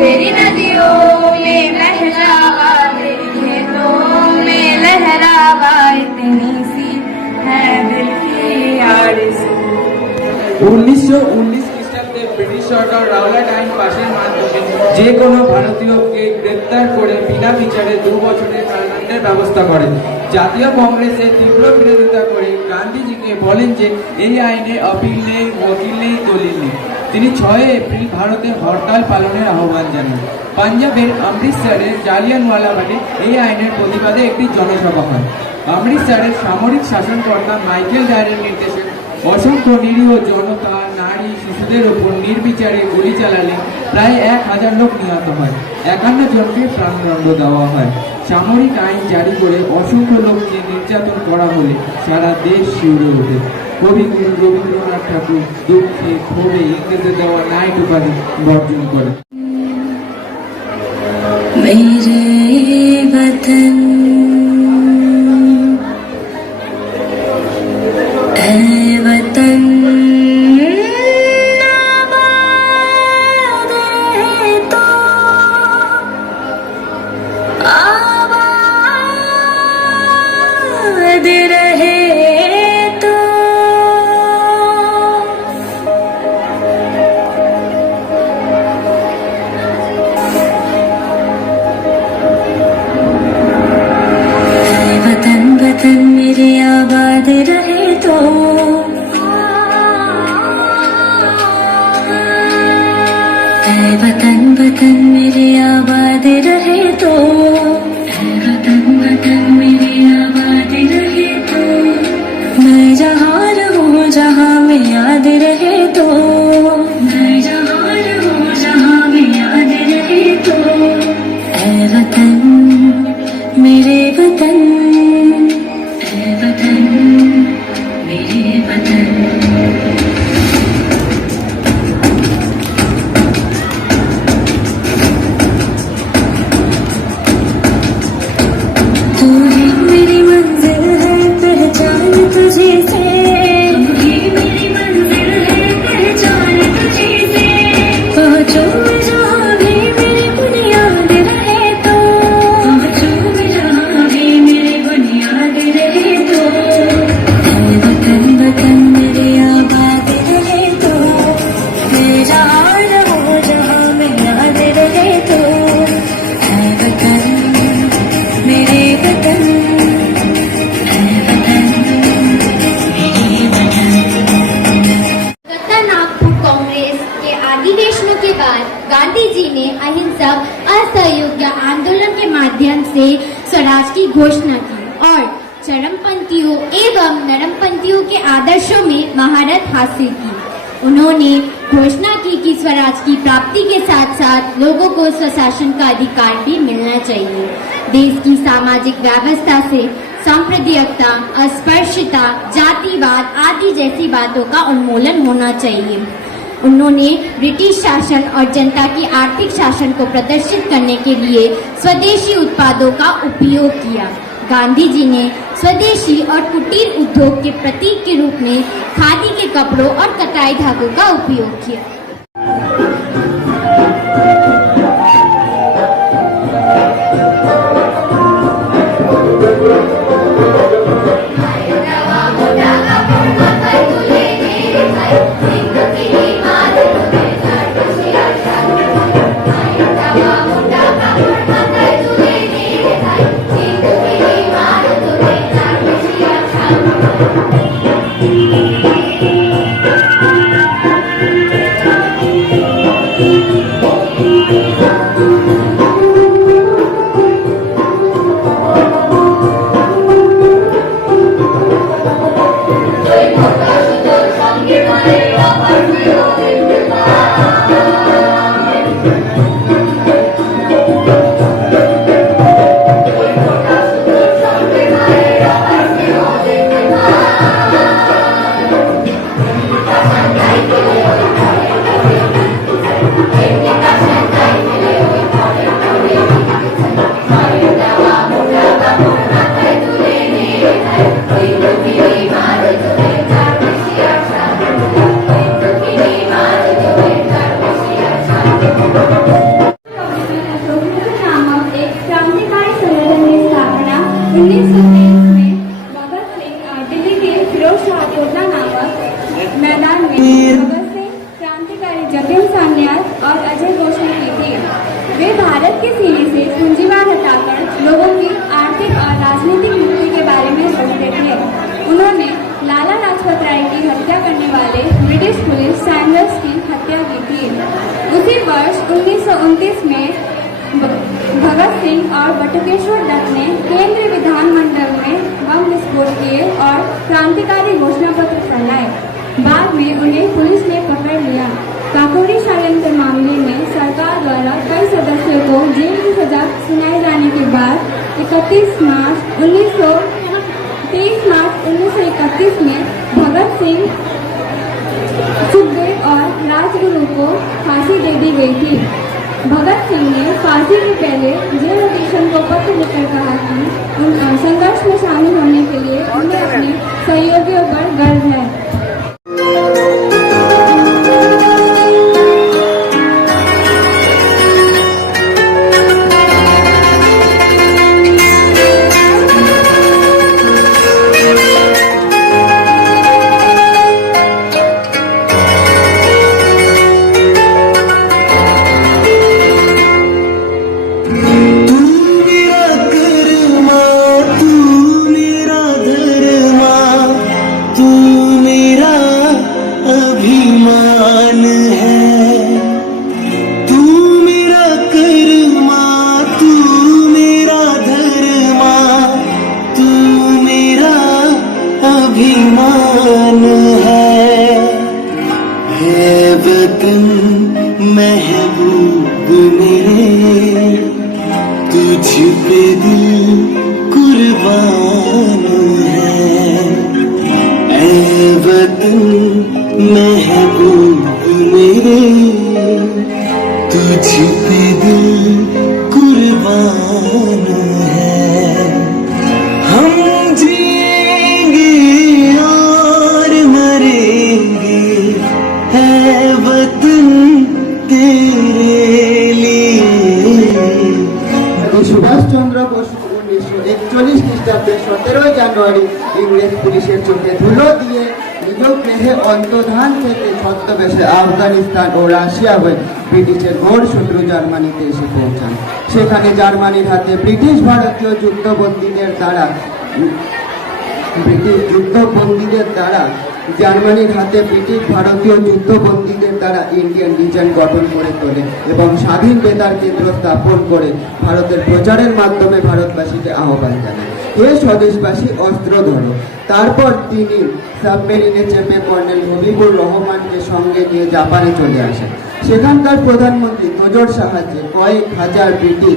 तेरी नदियों में बह जावा, तेरी खेतों में लहरावा, इतनी सी है दिल की आरज़ू। 1919 খ্রিস্টাব্দে ব্রিটিশ সরকার রাওলাট আইন পাশের মাধ্যমে যে কোনো ভারতীয়কে গ্রেপ্তার করে বিনা বিচারে 2 বছরের কারাদণ্ডের ব্যবস্থা করেন। জাতীয় কংগ্রেসের তীব্র বিরোধিতা করে গান্ধীজিকে বলেন যে এই আইনে আপিল নেই, ওকিল নেই, দলিল নেই। তিনি 6 এপ্রিল ভারতে হরতাল পালনের আহ্বান জানান। পাঞ্জাবের অমৃতসরের জালিয়ানওয়ালাবাগে এই আইনের প্রতিবাদে একটি জনসভা হয়। অমৃতসরের সামরিক শাসনকর্তা মাইকেল ডায়ারের নির্দেশে অসংখ্য নিরীহ জনতা, নারী, শিশুদের উপর নির্বিচারে গুলি চালালে প্রায় 1000 লোক নিহত হয়, 51 জনকে প্রাণদণ্ড দেওয়া হয়। সামরিক আইন জারি করে অসংখ্য লোককে নির্যাতন করা হলে সারা দেশ শিউরে ওঠে। কবিগুরু রবীন্দ্রনাথ ঠাকুর দুঃখে ক্ষোভে ইংরেজদের দেওয়া নাইট উপাধি বর্জন করে। मेरे वतन ऐ वतन आबाद है तो आबाद रहे तो वतन वतन मेरे आबाद रहे तो वतन वतन मेरे आबाद रहे तो वतन वतन मेरे आबाद रहे तो मैं जहाँ रहूँ जहाँ में याद रहे तो मैं जहाँ रहूँ जहाँ में याद रहे तो ऐ वतन मेरे वतन मेरे वतन तू ही मेरी मंजिल है पहचान तुझे से तू ही मेरी मंजिल है पहचान तुझे से पहुँचो मैं जहाँ भी मेरी बुनियाद रहे तो पहुँचो मैं जहाँ भी मेरी बुनियाद रहे तो ऐ वतन वतन मेरे आबाद रहे तो मैं जहाँ रहूँ जहाँ मैं याद रहे तो ऐ वतन मेरे वतन कलकत्ता नागपुर कांग्रेस के अधिवेशनों के बाद गांधी जी ने अहिंसक असहयोग आंदोलन के माध्यम से स्वराज की घोषणा की और चरमपंथियों एवं नरमपंथियों के आदर्शों में महारत हासिल की। उन्होंने घोषणा की कि स्वराज की प्राप्ति के साथ साथ लोगों को स्वशासन का अधिकार भी मिलना चाहिए। देश की सामाजिक व्यवस्था से सांप्रदायिकता, अस्पृश्यता, जातिवाद आदि जैसी बातों का उन्मूलन होना चाहिए। उन्होंने ब्रिटिश शासन और जनता की आर्थिक शासन को प्रदर्शित करने के लिए स्वदेशी उत्पादों का उपयोग किया। गांधी जी ने स्वदेशी और कुटीर उद्योग के प्रतीक के रूप में खादी के कपड़ों और कताई धागों का उपयोग किया। वतन महबूब मेरे, तुझ पे दिल कुर्बान है। हम जिएंगे और मरेंगे, है वतन तेरे लिए। সুভাষ চন্দ্র বসু 1941 খ্রিস্টাব্দে 17 জানুয়ারি ইংরেজ পুলিশের চোখে ধুলো দিয়ে নিজ গৃহে অন্তর্ধান থেকে ছদ্মবেশে আফগানিস্তান ও রাশিয়া হয়ে ব্রিটিশের ঘোর শত্রু জার্মানিতে এসে পৌঁছান। সেখানে জার্মানির হাতে ব্রিটিশ ভারতীয় যুদ্ধবন্দীদের দ্বারা জার্মানির হাতে ব্রিটিশ ভারতীয় যুদ্ধবন্দীদের দ্বারা ইন্ডিয়ান রিজন গঠন করে তোলে এবং স্বাধীন বেতার কেন্দ্র স্থাপন করে ভারতের প্রচারের মাধ্যমে ভারতবাসীকে আহ্বান জানায়, হে স্বদেশবাসী অস্ত্র ধরো। তারপর তিনি সাবমেরিনে চেপে কর্নেল মুজিবুর রহমানকে সঙ্গে নিয়ে জাপানে চলে আসেন। সেখানকার প্রধানমন্ত্রী তোজোর সাহায্যে কয়েক হাজার ব্রিটিশ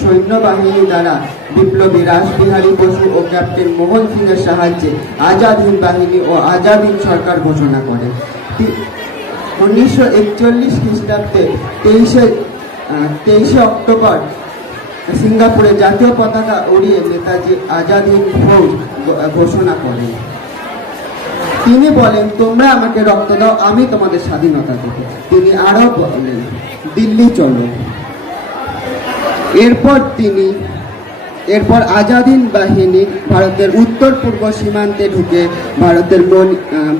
সৈন্যবাহিনী দ্বারা বিপ্লবী রাসবিহারী বসু ও ক্যাপ্টেন মোহন সিংয়ের সাহায্যে আজাদ হিন্দ বাহিনী ও আজাদ হিন্দ সরকার ঘোষণা করে। 1941 খ্রিস্টাব্দে 23 অক্টোবর সিঙ্গাপুরে জাতীয় পতাকা উড়িয়ে নেতাজি আজাদ হিন্দ ফৌজ ঘোষণা করেন। তিনি বলেন, তোমরা আমাকে রক্ত দাও, আমি তোমাদের স্বাধীনতা দেব। তিনি আরো বলেন, দিল্লি চলো। এরপর আজাদ হিন্দ বাহিনী ভারতের উত্তর পূর্ব সীমান্তে ঢুকে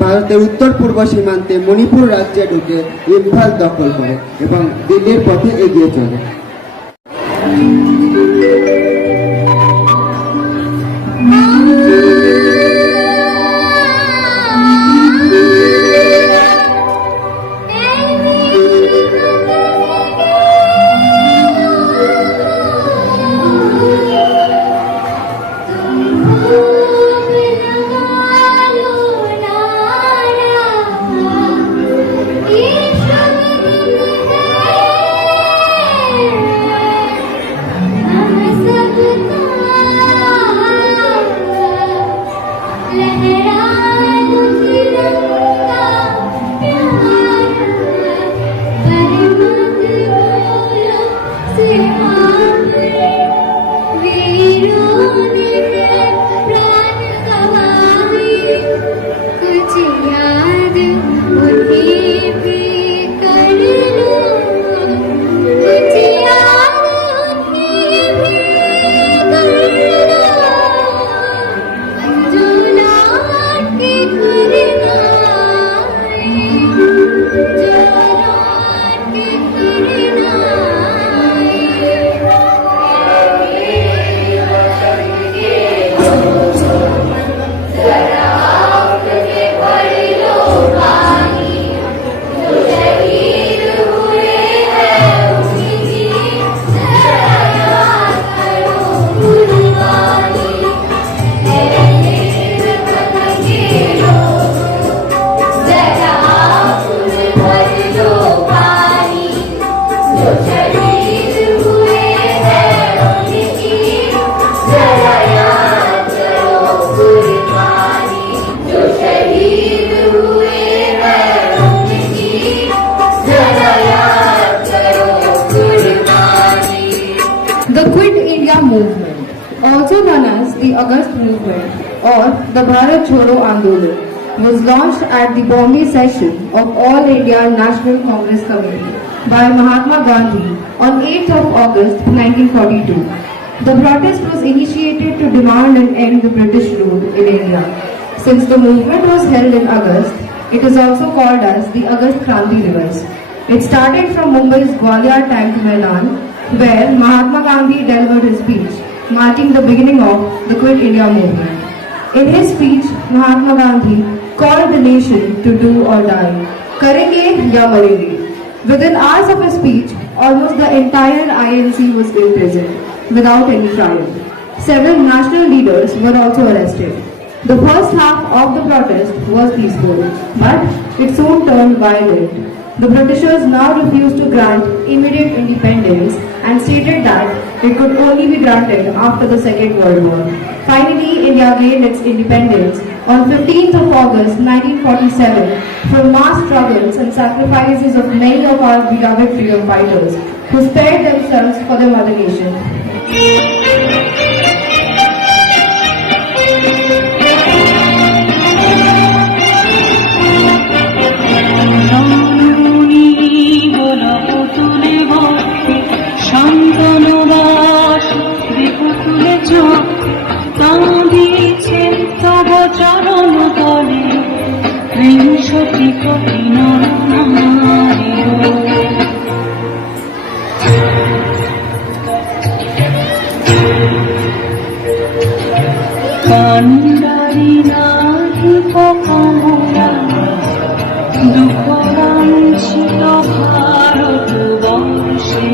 ভারতের উত্তর পূর্ব সীমান্তে মণিপুর রাজ্যে ঢুকে ইম্ফল দখল করে এবং দিল্লির পথে এগিয়ে চলে। movement, also known as the August movement or the Bharat Chhoro Andolan, was launched at the Bombay session of All India National Congress Committee by Mahatma Gandhi on 8th of August 1942. The protest was initiated to demand an end to British rule in India. Since the movement was held in August, it is also called as the August Kranti Divas. It started from Mumbai's Gwalior Tank Maidan, where Mahatma Gandhi delivered his speech, marking the beginning of the Quit India movement. In his speech, Mahatma Gandhi called the nation to do or die, karenge ya marenge. Within hours of his speech, almost the entire INC was imprisoned without any trial. Several national leaders were also arrested. The first half of the protest was peaceful, but it soon turned violent. The Britishers now refused to grant immediate independence and stated that it could only be granted after the Second World War. Finally, India gained its independence on 15th of August 1947 from mass struggles and sacrifices of many of our beloved freedom fighters who spared themselves for the mother nation. শান্তনবাস দেখো তুলে চোখ কাঁদিয়েছেন তব চরণ তলে ত্রিংশতি কোটি নরনারী কান্ডারি নাহি কামনা দুঃখ লাঞ্ছিত ভারতবর্ষে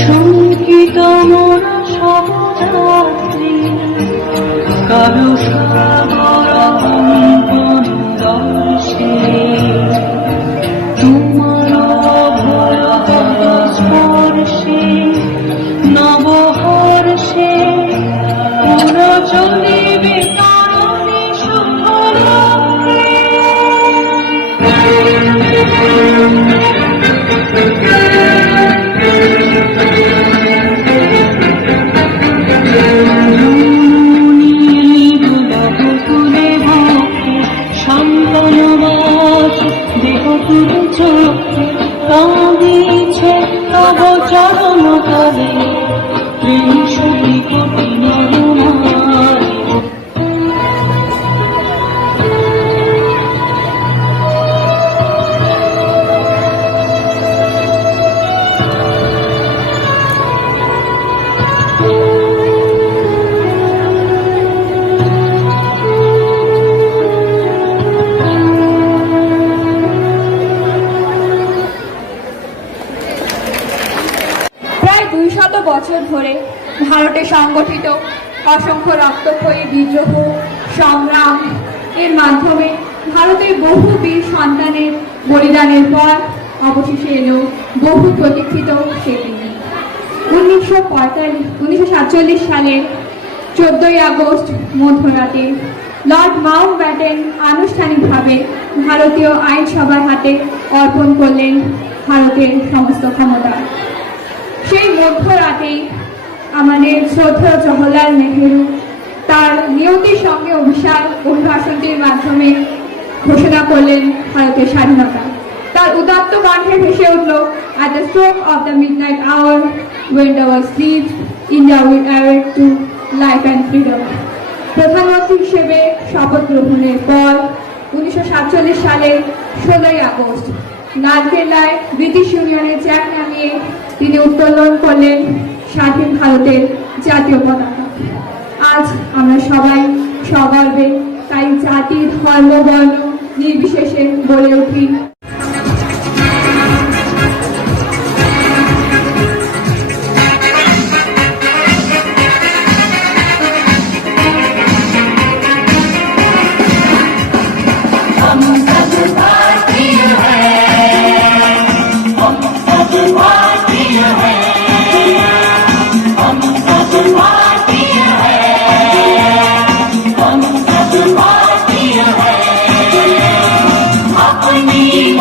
শঙ্কিত মোরা সব যাত্রী কালো সাগর অঙ্কন দর্শে তোমার ভয়পদ স্পর্শে নবহর্ষে পুরা চলিবে কারণে সুখলক্ষ্যে শান্তনবাস দেহ তুলে চোখে কাঁদিছে তব চরণ তলে ত্রিংশতি কোটি নরনারী প্রায় 200 বছর ধরে ভারতে সংগঠিত অসংখ্য রক্তক্ষয়ী বিদ্রোহ সংগ্রাম এর মাধ্যমে ভারতের বহু বীর সন্তানের বলিদানের পর অবশেষে এলো বহু প্রতীক্ষিত সেদিন 1947 সালের 14ই আগস্ট মধ্যরাতে লর্ড মাউন্টব্যাটেন আনুষ্ঠানিকভাবে ভারতীয় আইনসভার হাতে অর্পণ করলেন ভারতের সমস্ত ক্ষমতা। সেই মধ্যরাতেই আমাদের শ্রদ্ধেয় জওহরলাল নেহেরু তার নিয়তির সঙ্গে অভিভাষণটির মাধ্যমে ঘোষণা করলেন ভারতের স্বাধীনতা। তার উদাত্ত কণ্ঠে ভেসে উঠল, "At the stroke of the midnight hour, when the world sleeps, India will awake to life and freedom." প্রধানমন্ত্রী হিসেবে শপথ গ্রহণের পর 1947 সালের 16ই আগস্ট লালকেল্লায় ব্রিটিশ ইউনিয়নের জ্যাক নামিয়ে তিনি উত্তোলন করলেন স্বাধীন ভারতের জাতীয় পতাকা। আজ আমরা সবাই সগর্বে তাই জাতি ধর্ম বর্ণ নির্বিশেষে বলে উঠি, अपनी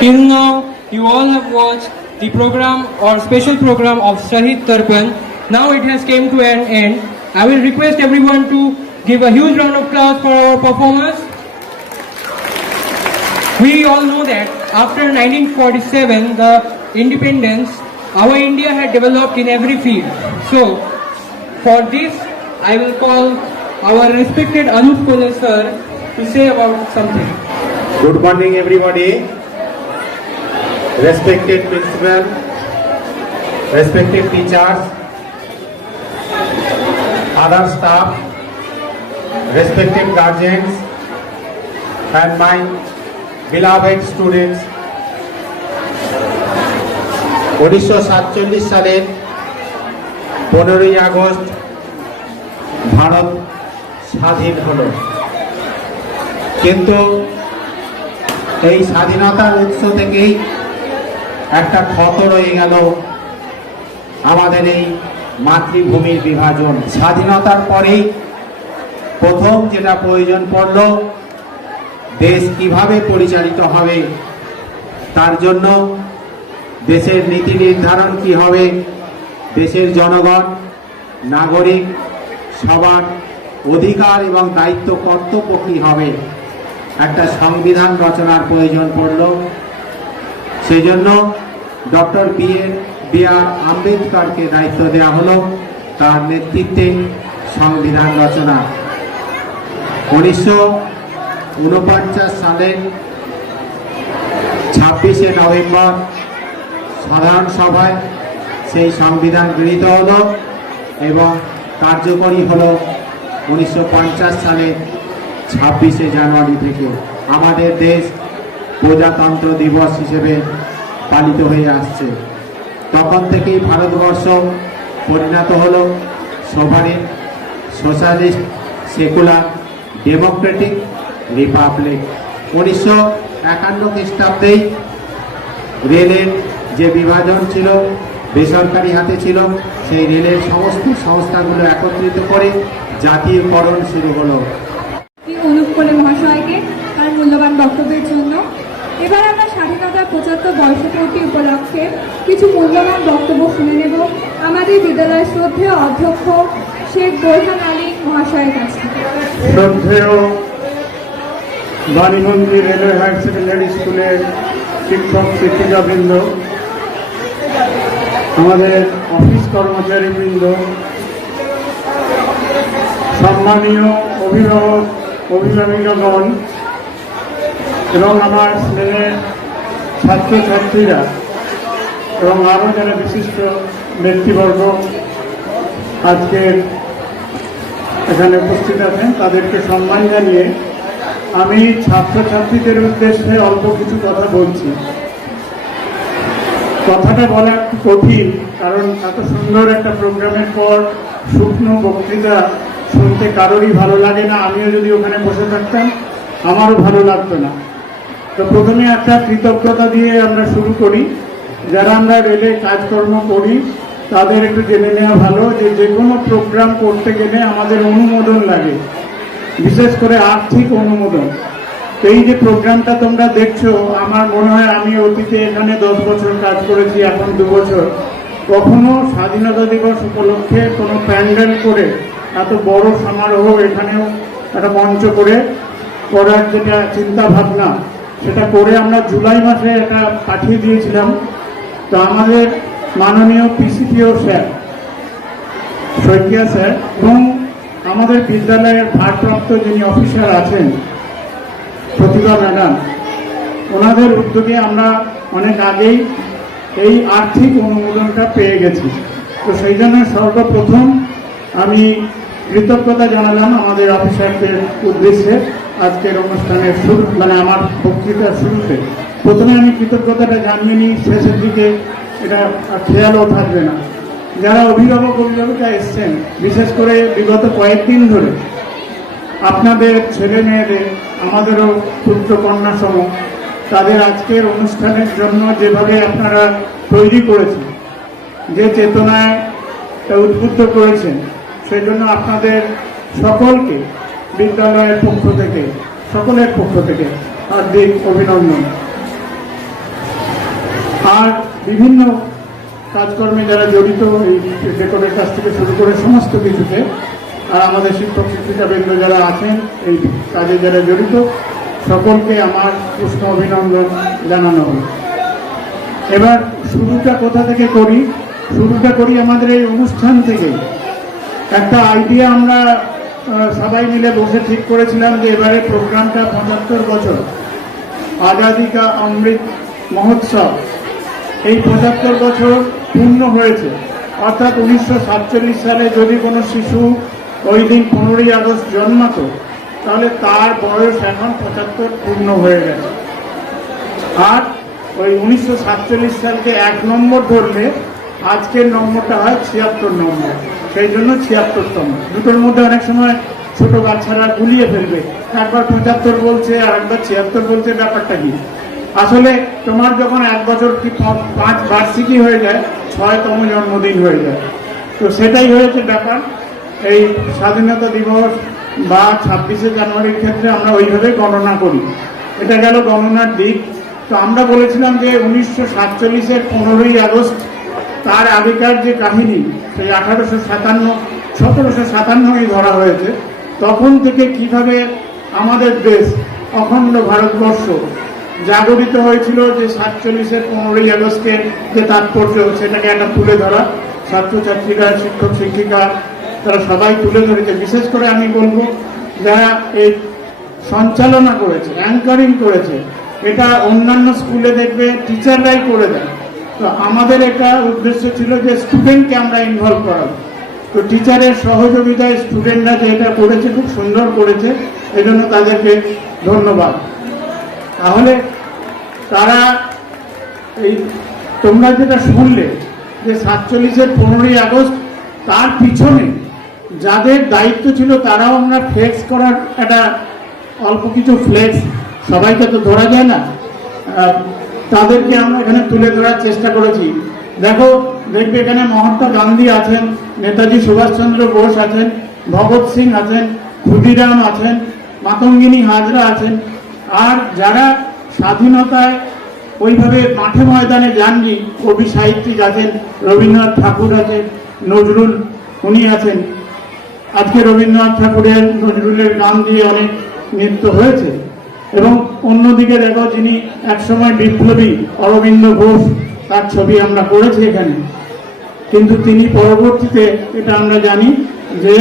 Till now, you all have watched the program or special program of Shahid Tarpan. Now it has came to an end. I will request everyone to give a huge round of applause for our performers. We all know that after 1947, the independence, our India had developed in every field. So, for this, I will call our respected Anup Kole sir to say about something. Good morning, everybody. Respected principal, respected teachers, other staff, respected guardians, and my beloved students. 1947 সালের 15ই August Bharat স্বাধীন হলো, কিন্তু এই স্বাধীনতার উৎস থেকেই একটা ক্ষত রয়ে গেল আমাদের এই মাতৃভূমির বিভাজন। স্বাধীনতার পরেই প্রথম যেটা প্রয়োজন পড়ল, দেশ কিভাবে পরিচালিত হবে, তার জন্য দেশের নীতি নির্ধারণ কি হবে, দেশের জনগণ নাগরিক সবার অধিকার এবং দায়িত্ব কর্তব্য কি হবে, একটা সংবিধান রচনার প্রয়োজন পড়ল। সেজন্য ডক্টর বি.আর. আম্বেদকরকে দায়িত্ব দেওয়া হলো তার নেতৃত্বে সংবিধান রচনা। 1949 সালের 26শে নভেম্বর সাধারণ সভায় সেই সংবিধান গৃহীত হলো এবং কার্যকরী হলো 1950 সালের 26শে জানুয়ারি থেকে। আমাদের দেশ প্রজাতন্ত্র দিবস হিসেবে পালিত হয়ে আসছে। তখন থেকেই ভারতবর্ষ পরিণত হলো sovereign socialist secular Democratic Republic. 1951 খ্রিস্টাব্দেই রেলের যে বিভাজন ছিল, বেসরকারি হাতে ছিল, সেই রেলের সমস্ত সংস্থাগুলো একত্রিত করে জাতীয়করণ শুরু হলো। অনুপ কোলে মহাশয়কে তার মূল্যবান বক্তব্যের জন্য। এবার আমরা স্বাধীনতার 75 বর্ষপূর্তি উপলক্ষে কিছু মূল্যবান বক্তব্য শুনে নেব আমাদের বিদ্যালয়ের শ্রদ্ধেয় অধ্যক্ষ শেখ বোরহান আলী মহাশয়ের কাছ থেকে। শ্রদ্ধেয় বাণীগঞ্জি রেলওয়ে হায়ার সেকেন্ডারি স্কুলের শিক্ষক শিক্ষিকাবৃন্দ, আমাদের অফিস কর্মচারীবৃন্দ, সম্মানীয় অভিভাবক অভিভাবিকাগণ এবং আমার স্নেহের ছাত্রছাত্রীরা এবং আরও যারা বিশিষ্ট ব্যক্তিবর্গ আজকের এখানে উপস্থিত আছেন, তাদেরকে সম্মান জানিয়ে আমি ছাত্রছাত্রীদের উদ্দেশ্যে অল্প কিছু কথা বলছি। কথাটা বলা একটু কঠিন, কারণ এত সুন্দর একটা প্রোগ্রামের পর শুকনো বক্তৃতা শুনতে কারোরই ভালো লাগে না। আমিও যদি ওখানে বসে থাকতাম আমারও ভালো লাগতো না। তো প্রথমে একটা কৃতজ্ঞতা দিয়ে আমরা শুরু করি। যারা আমরা রেলে কাজকর্ম করি তাদের একটু জেনে নেওয়া ভালো যে যে কোনো প্রোগ্রাম করতে গেলে আমাদের অনুমোদন লাগে, বিশেষ করে আর্থিক অনুমোদন। এই যে প্রোগ্রামটা তোমরা দেখছো, আমার মনে হয় আমি অতীতে এখানে 10 বছর কাজ করেছি, এখন 2 বছর, কখনো স্বাধীনতা দিবস উপলক্ষে কোনো প্যান্ডেল করে এত বড় সমারোহ এখানেও একটা মঞ্চ করে করার যেটা চিন্তা ভাবনা, সেটা করে আমরা জুলাই মাসে এটা পাঠিয়ে দিয়েছিলাম। তো আমাদের মাননীয় পিসিপিও স্যার, শইকিয়া স্যার এবং আমাদের বিদ্যালয়ের ভারপ্রাপ্ত যিনি অফিসার আছেন প্রতিভা ম্যাডাম, ওনাদের উদ্যোগে আমরা অনেক আগেই এই আর্থিক অনুমোদনটা পেয়ে গেছি। তো সেই জন্য সর্বপ্রথম আমি কৃতজ্ঞতা জানালাম আমাদের অফিসারদের উদ্দেশ্যে আজকের অনুষ্ঠানের শুরু, মানে আমার বক্তৃতার শুরুতে। প্রথমে আমি কৃতজ্ঞতাটা জানিয়ে নিই, শেষের দিকে এটা খেয়ালও থাকবে না। যারা অভিভাবিকা এসছেন, বিশেষ করে বিগত কয়েকদিন ধরে আপনাদের ছেলে মেয়েদের, আমাদেরও পুত্র কন্যা সম, তাদের আজকের অনুষ্ঠানের জন্য যেভাবে আপনারা তৈরি করেছেন, যে চেতনায় উদ্বুদ্ধ করেছেন, সেই জন্য আপনাদের সকলকে বিদ্যালয়ের পক্ষ থেকে, সকলের পক্ষ থেকে হার্দিক অভিনন্দন। আর বিভিন্ন কাজকর্মে যারা জড়িত, এই রেকর্ডের কাছ থেকে শুরু করে সমস্ত কিছুতে, আর আমাদের শিক্ষক শিক্ষিকাবৃন্দ যারা আছেন এই কাজে যারা জড়িত, সকলকে আমার উষ্ণ অভিনন্দন জানানো হল। এবার শুরুটা কোথা থেকে করি? শুরুটা করি আমাদের এই অনুষ্ঠান থেকে। একটা আইডিয়া আমরা সবাই মিলে বসে ঠিক করেছিলাম যে এবারে প্রোগ্রামটা 75 বছর আজাদি কা অমৃত মহোৎসব, এই 75 বছর পূর্ণ হয়েছে। অর্থাৎ 1947 সালে যদি কোনো শিশু ওই দিন 15ই আগস্ট জন্মাতো, তাহলে তার বয়স এখন 75 পূর্ণ হয়ে গেছে। আর ওই 1947 সালকে 1 নম্বর ধরলে আজকের নম্বরটা হয় 76 নম্বর, সেই জন্য 76তম। দুটোর মধ্যে অনেক সময় ছোট বাচ্চারা গুলিয়ে ফেলবে, একবার 75 বলছে আর একবার 76 বলছে, ব্যাপারটা কি? আসলে তোমার যখন 1 বছর কি 5 বার্ষিকী হয়ে যায়, 6তম জন্মদিন হয়ে যায়। তো সেটাই হয়েছে ব্যাপার। এই স্বাধীনতা দিবস বা 26শে জানুয়ারির ক্ষেত্রে আমরা ওইভাবে গণনা করি। এটা গেল গণনার দিক। তো আমরা বলেছিলাম যে 1947-এর 15ই আগস্ট, তার আগেকার যে কাহিনী, সেই 1757 ধরা হয়েছে। তখন থেকে কিভাবে আমাদের দেশ, অখণ্ড ভারতবর্ষ জাগরিত হয়েছিল, যে 47-এর 15ই আগস্টের যে তাৎপর্য, সেটাকে একটা তুলে ধরা। ছাত্রছাত্রীরা, শিক্ষক শিক্ষিকা, তারা সবাই তুলে ধরেছে। বিশেষ করে আমি বলবো যারা এই সঞ্চালনা করেছে, অ্যাঙ্কারিং করেছে, এটা অন্যান্য স্কুলে দেখবে টিচাররাই করে দেয়। তো আমাদের একটা উদ্দেশ্য ছিল যে স্টুডেন্টকে আমরা ইনভলভ করাবো। তো টিচারের সহযোগিতায় স্টুডেন্টরা যে এটা করেছে, খুব সুন্দর করেছে, এই জন্য তাদেরকে ধন্যবাদ। তাহলে তারা এই তোমরা যেটা শুনলে যে 47-এর 15ই আগস্ট, তার পিছনে যাদের দায়িত্ব ছিল তারাও আমরা ফ্লেক্স করার একটা অল্প কিছু ফ্লেক্স, সবাইকে তো ধরা যায় না, তাদেরকে আমরা এখানে তুলে ধরার চেষ্টা করেছি। দেখবে এখানে মহাত্মা গান্ধী আছেন, নেতাজি সুভাষচন্দ্র বোস আছেন, ভগৎ সিং আছেন, ক্ষুদিরাম আছেন, মাতঙ্গিনী হাজরা আছেন। আর যারা স্বাধীনতায় ওইভাবে মাঠে ময়দানে যাননি, কবি সাহিত্যিক আছেন, রবীন্দ্রনাথ ঠাকুর আছেন, নজরুল উনি আছেন। আজকে রবীন্দ্রনাথ ঠাকুরের, নজরুলের গান দিয়ে অনেক নৃত্য হয়েছে। এবং অন্যদিকে দেখো, যিনি একসময় বিপ্লবী অরবিন্দ ঘোষ, তার ছবি আমরা করেছি এখানে, কিন্তু তিনি পরবর্তীতে, এটা আমরা জানি, যে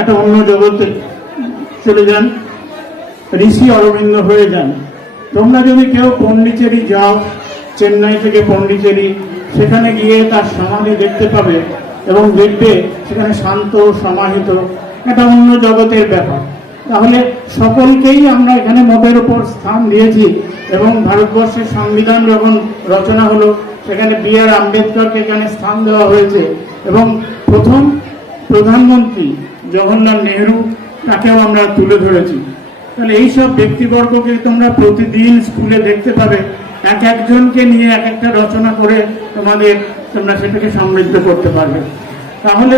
একটা অন্য জগতে চলে যান, ঋষি অরবিন্দ হয়ে যান। তোমরা যদি কেউ পন্ডিচেরি যাও, চেন্নাই থেকে পন্ডিচেরি, সেখানে গিয়ে তার সমাধি দেখতে পাবে এবং দেখবে সেখানে শান্ত, সমাহিত, একটা অন্য জগতের ব্যাপার। তাহলে সকলকেই আমরা এখানে মোটের উপর স্থান দিয়েছি। এবং ভারতবর্ষের সংবিধান যখন রচনা হলো, সেখানে B.R. আম্বেদকরকে এখানে স্থান দেওয়া হয়েছে। এবং প্রথম প্রধানমন্ত্রী জওহরলাল নেহরু, তাকেও আমরা তুলে ধরেছি। তাহলে এইসব ব্যক্তিবর্গকে তোমরা প্রতিদিন স্কুলে দেখতে পাবে, এক একজনকে নিয়ে এক একটা রচনা করে তোমরা সেটাকে সমৃদ্ধ করতে পারবে। তাহলে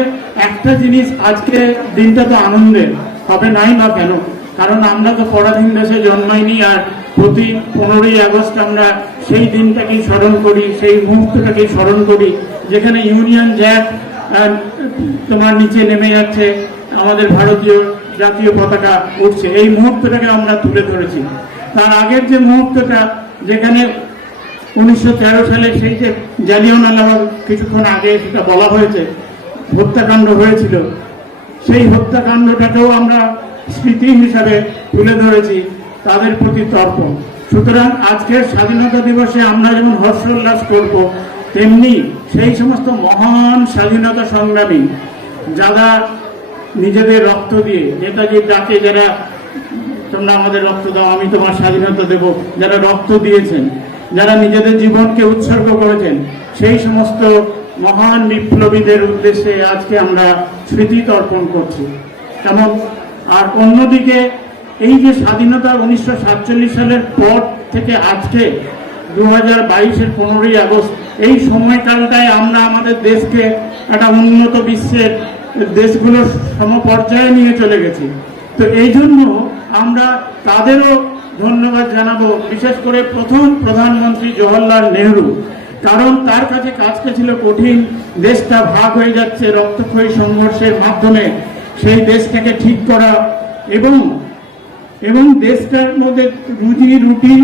একটা জিনিস, আজকে দিনটা তো আনন্দের হবে নাই বা কেন, কারণ আমরা তো পরাধীন দেশে জন্মাইনি। আর প্রতি 15ই আগস্ট আমরা সেই দিনটাকেই স্মরণ করি, সেই মুহূর্তটাকেই স্মরণ করি, যেখানে ইউনিয়ন জ্যাক তোমার নিচে নেমে যাচ্ছে, আমাদের ভারতীয় জাতীয় পতাকা উঠছে। এই মুহূর্তটাকে আমরা তুলে ধরেছি। তার আগের যে মুহূর্তটা, যেখানে 1913 সালে সেই যে জালিয়ানওয়ালাবাগ, কিছুক্ষণ আগে সেটা বলা হয়েছে, হত্যাকাণ্ড হয়েছিল, সেই হত্যাকাণ্ডটাকেও আমরা স্মৃতি হিসাবে তুলে ধরেছি, তাদের প্রতি তর্পণ। সুতরাং আজকের স্বাধীনতা দিবসে আমরা যেমন হর্ষোল্লাস করব, তেমনি সেই সমস্ত মহান স্বাধীনতা সংগ্রামী যারা নিজেদের রক্ত দিয়ে, নেতাজির ডাকে যারা তোমরা আমাদের রক্ত দাও, আমি তোমার স্বাধীনতা দেব, যারা রক্ত দিয়েছেন, যারা নিজেদের জীবনকে উৎসর্গ করেছেন, সেই সমস্ত মহান বিপ্লবীদের উদ্দেশ্যে আজকে আমরা স্মৃতি তর্পণ করছি। কেমন? আর অন্যদিকে এই যে স্বাধীনতা 1947 সালের পর থেকে আজকে 2022-এর 15ই আগস্ট, এই সময়কালটায় আমরা আমাদের দেশকে একটা উন্নত বিশ্বের দেশগুলোর সমপর্যায়ে নিয়ে চলে গেছি। তো এই জন্য আমরা তাদেরও ধন্যবাদ জানাবো বিশেষ করে প্রথম প্রধানমন্ত্রী জওহরলাল নেহরু, কারণ তার কাছে কাজটা ছিল কঠিন। দেশটা ভাগ হয়ে যাচ্ছে রক্তক্ষয়ী সংঘর্ষের মাধ্যমে, সেই দেশটাকে ঠিক করা এবং দেশটার মধ্যে রুজি রুটি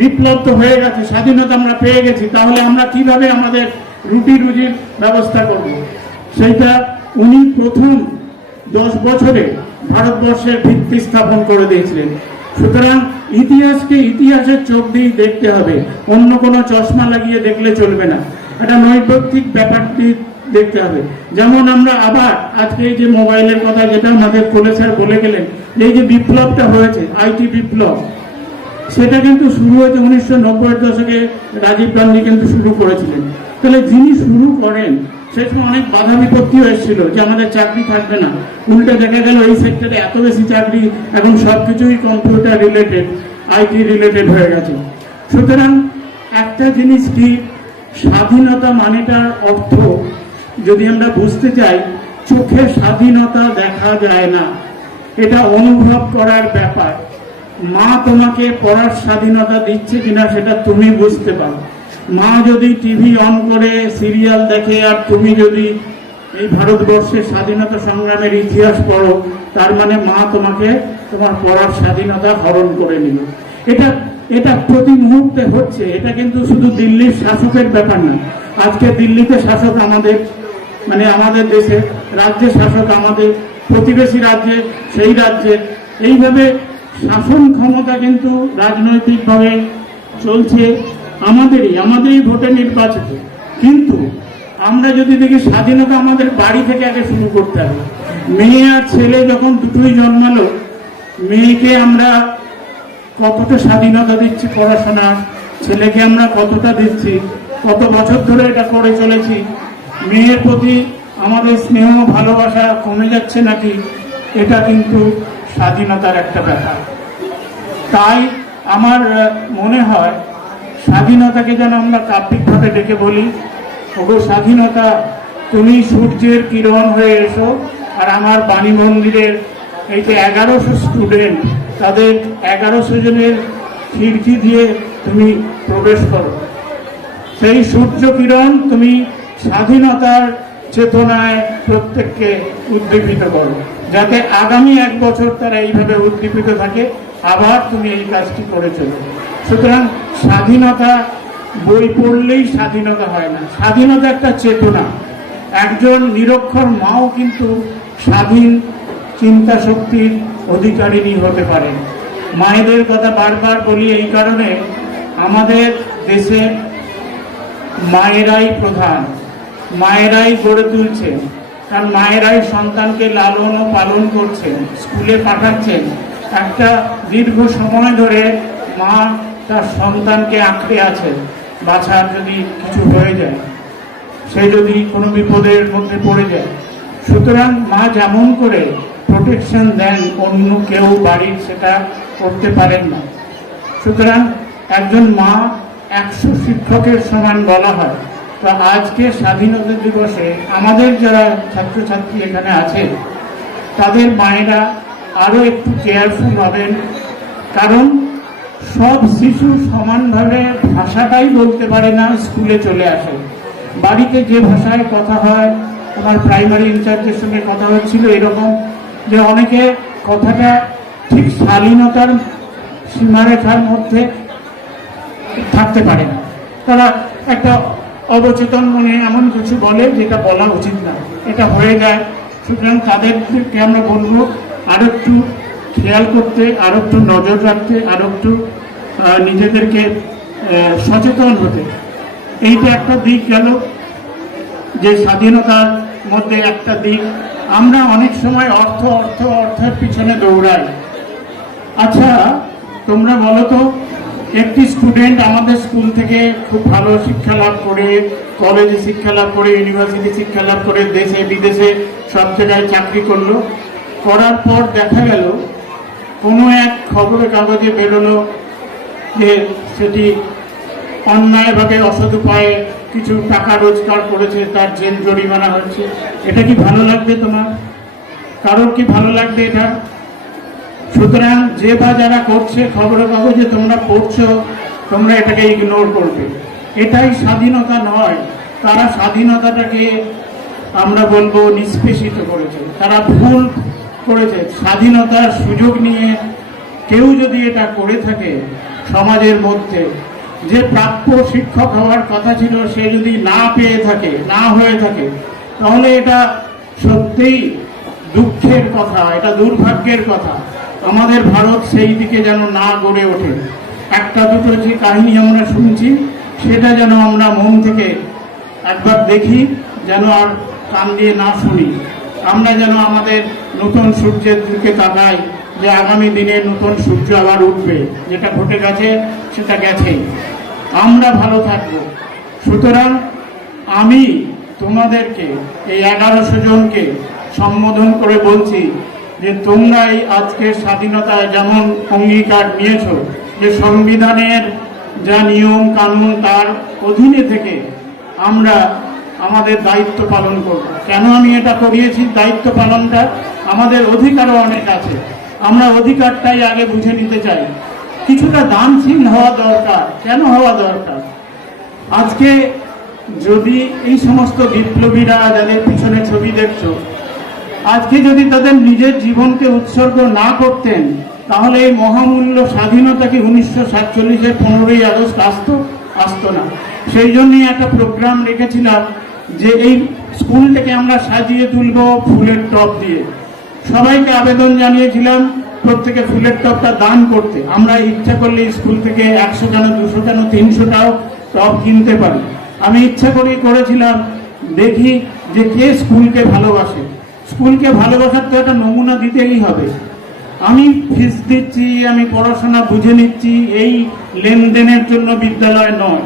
বিপ্লব তো হয়ে গেছে, স্বাধীনতা আমরা পেয়ে গেছি, তাহলে আমরা কিভাবে আমাদের রুটি রুজির ব্যবস্থা করব, সেইটা উনি প্রথম 10 বছরে ভারতবর্ষের ভিত্তি স্থাপন করে দিয়েছিলেন। সুতরাং ইতিহাসকে ইতিহাসের চোখ দিয়ে দেখতে হবে, অন্য কোনো চশমা লাগিয়ে দেখলে চলবে না, এটা নৈতিক ব্যাপারটি দেখতে হবে। যেমন আমরা আবার আজকে এই যে মোবাইলের কথা যেটা আমাদের কোলে স্যার বলে গেলেন, এই যে বিপ্লবটা হয়েছে আইটি বিপ্লব, সেটা কিন্তু শুরু হয়েছে 1990-এর দশকে, রাজীব গান্ধী কিন্তু শুরু করেছিলেন। তাহলে যিনি শুরু করেন সে সময় অনেক বাধা বিপত্তিও এসেছিল যে আমাদের চাকরি থাকবে না, উল্টে দেখা গেল এই সেক্টরে এত বেশি চাকরি, এখন সবকিছুই কম্পিউটার রিলেটেড, আইটি রিলেটেড হয়ে গেছে। সুতরাং একটা জিনিস কি, স্বাধীনতা মানেটার অর্থ যদি আমরা বুঝতে চাই, চোখে স্বাধীনতা দেখা যায় না, এটা অনুভব করার ব্যাপার। মা তোমাকে পড়ার স্বাধীনতা দিচ্ছে কিনা সেটা তুমি বুঝতে পারো। মা যদি টিভি অন করে সিরিয়াল দেখে আর তুমি যদি এই ভারতবর্ষের স্বাধীনতা সংগ্রামের ইতিহাস পড়ো, তার মানে মা তোমাকে তোমার পড়ার স্বাধীনতা হরণ করে নিল। এটা প্রতি মুহূর্তে হচ্ছে, এটা কিন্তু শুধু দিল্লির শাসকের ব্যাপার না। আজকে দিল্লিতে শাসক আমাদের, মানে আমাদের দেশে, রাজ্যে শাসক আমাদের, প্রতিবেশী রাজ্যে সেই রাজ্যে, এইভাবে শাসন ক্ষমতা কিন্তু রাজনৈতিকভাবে চলছে আমাদেরই ভোটে নির্বাচিত। কিন্তু আমরা যদি দেখি স্বাধীনতা আমাদের বাড়ি থেকে আগে শুরু করতে হবে। মেয়ে আর ছেলে যখন দুটোই জন্মালো, মেয়েকে আমরা কতটা স্বাধীনতা দিচ্ছি পড়াশোনার, ছেলেকে আমরা কতটা দিচ্ছি, কত বছর ধরে এটা করে চলেছি, মেয়ের প্রতি আমাদের স্নেহ ভালোবাসা কমে যাচ্ছে নাকি, এটা কিন্তু স্বাধীনতার একটা ব্যাপার। তাই আমার মনে হয় স্বাধীনতাকে যেন আমরা কাব্যিকভাবে ডেকে বলি, ওগো স্বাধীনতা তুমি সূর্যের কিরণ হয়ে এসো, আর আমার বাণী মন্দিরের এই যে 1100 স্টুডেন্ট, তাদের 1100 জনের খিড়কি দিয়ে তুমি প্রবেশ করো, সেই সূর্য কিরণ তুমি স্বাধীনতার চেতনায় প্রত্যেককে উদ্দীপিত করো, যাতে আগামী 1 বছর তারা এইভাবে উদ্দীপিত থাকে, আবার তুমি এই কাজটি করে চলো। সুতরাং স্বাধীনতা বই পড়লেই স্বাধীনতা হয় না, স্বাধীনতা একটা চেতনা। একজন নিরক্ষর মাও কিন্তু স্বাধীন চিন্তা শক্তির অধিকারিণী হতে পারেন। মায়েদের কথা বারবার বলি এই কারণে, আমাদের দেশে মায়েরাই প্রধান, মায়েরাই গড়ে তুলছেন, কারণ মায়েরাই সন্তানকে লালন ও পালন করছেন, স্কুলে পাঠাচ্ছেন। একটা দীর্ঘ সময় ধরে মা তার সন্তানকে আঁকড়ে আছে, বাছার যদি কিছু হয়ে যায়, সে যদি কোনো বিপদের মধ্যে পড়ে যায়। সুতরাং মা যেমন করে প্রোটেকশন দেন, অন্য কেউ বাড়ির সেটা করতে পারেন না। সুতরাং একজন মা 100 শিক্ষকের সমান বলা হয়। তো আজকে স্বাধীনতা দিবসে আমাদের যারা ছাত্রছাত্রী এখানে আছে, তাদের মায়েরা আরো একটু কেয়ারফুল হবেন, কারণ সব শিশু সমানভাবে ভাষাটাই বলতে পারে না, স্কুলে চলে আসে। বাড়িতে যে ভাষায় কথা হয়, আমার প্রাইমারি ইনচার্জের সঙ্গে কথা হচ্ছিল এরকম, যে অনেকে কথাটা ঠিক শালীনতার সীমারেখার মধ্যে থাকতে পারে না, তারা একটা অবচেতন মনে এমন কিছু বলে যেটা বলা উচিত না, এটা হয়ে যায়। সুতরাং তাদেরকে আমরা বলবো আরো একটু খেয়াল করতে, আরো একটু নজর রাখতে, আরো একটু নিজেদেরকে সচেতন হতে। এইটা একটা দিক গেল, যে স্বাধীনতার মধ্যে একটা দিক। আমরা অনেক সময় অর্থের পিছনে দৌড়াই। আচ্ছা তোমরা বলো তো, একটি স্টুডেন্ট আমাদের স্কুল থেকে খুব ভালো শিক্ষা লাভ করে, কলেজে শিক্ষা লাভ করে, ইউনিভার্সিটি শিক্ষা লাভ করে, দেশে বিদেশে সব জায়গায় চাকরি করলো, করার পর দেখা গেল কোনো এক খবরের কাগজে বেরোলো যে সেটি অন্যায়ভাবে অসৎ উপায়ে কিছু টাকা রোজগার করেছে, তার জেল জরিমানা হচ্ছে। এটা কি ভালো লাগবে তোমার? কারোর কি ভালো লাগবে এটা? সুতরাং যে বা যারা করছে খবরের কাগজে তোমরা পড়ছো, তোমরা এটাকে ইগনোর করবে। এটাই স্বাধীনতা নয়। তারা স্বাধীনতাটাকে আমরা বলবো নিষ্পেষিত করেছে, তারা ভুল করেছে। স্বাধীনতার সুযোগ নিয়ে কেউ যদি এটা করে থাকে সমাজের মধ্যে, যে প্রাপ্য শিক্ষক হওয়ার কথা ছিল সে যদি না পেয়ে থাকে, না হয়ে থাকে, তাহলে এটা সত্যিই দুঃখের কথা, এটা দুর্ভাগ্যের কথা। আমাদের ভারত সেই দিকে যেন না গড়ে ওঠে। একটা দুটো যে কাহিনী আমরা শুনছি সেটা যেন আমরা মন থেকে একবার দেখি, যেন আর কান দিয়ে না শুনি। আমরা যেন আমাদের নতুন সূর্যের দিকে তাকাই, যে আগামী দিনে নতুন সূর্য আবার উঠবে। যেটা ঘটে গেছে সেটা গেছেই, আমরা ভালো থাকব। সুতরাং আমি তোমাদেরকে এই 1100 জনকে সম্বোধন করে বলছি যে তোমরা এই আজকের স্বাধীনতায় যেমন অঙ্গীকার নিয়েছো যে সংবিধানের যা নিয়ম কানুন তার অধীনে থেকে আমরা আমাদের দায়িত্ব পালন করব। কেন আমি এটা করিয়েছি দায়িত্ব পালনটা? আমাদের অধিকারও অনেক আছে, আমরা অধিকারটাই আগে বুঝে নিতে চাই। কিছুটা দানশীল হওয়া দরকার। কেন হওয়া দরকার? আজকে যদি এই সমস্ত বিপ্লবীরা যাদের পিছনে ছবি দেখছো, আজকে যদি তাদের নিজের জীবনকে উৎসর্গ না করতেন, তাহলে এই মহামূল্য স্বাধীনতা কি 1947-এর 15ই আগস্ট আসতো না। সেই জন্যই একটা প্রোগ্রাম রেখেছিলাম যে এই স্কুলটাকে আমরা সাজিয়ে তুলব ফুলের টব দিয়ে। সবাইকে আবেদন জানিয়েছিলাম প্রত্যেকে ফুলের টবটা দান করতে। আমরা ইচ্ছা করলে স্কুল থেকে 100 কেন 200 কেন 300টাও টব কিনতে পারি। আমি ইচ্ছা করেই করেছিলাম, দেখি যে কে স্কুলকে ভালোবাসে। স্কুলকে ভালোবাসার তো একটা নমুনা দিতেই হবে। আমি ফিস দিচ্ছি, আমি পড়াশোনা বুঝে নিচ্ছি, এই লেনদেনের জন্য বিদ্যালয় নয়।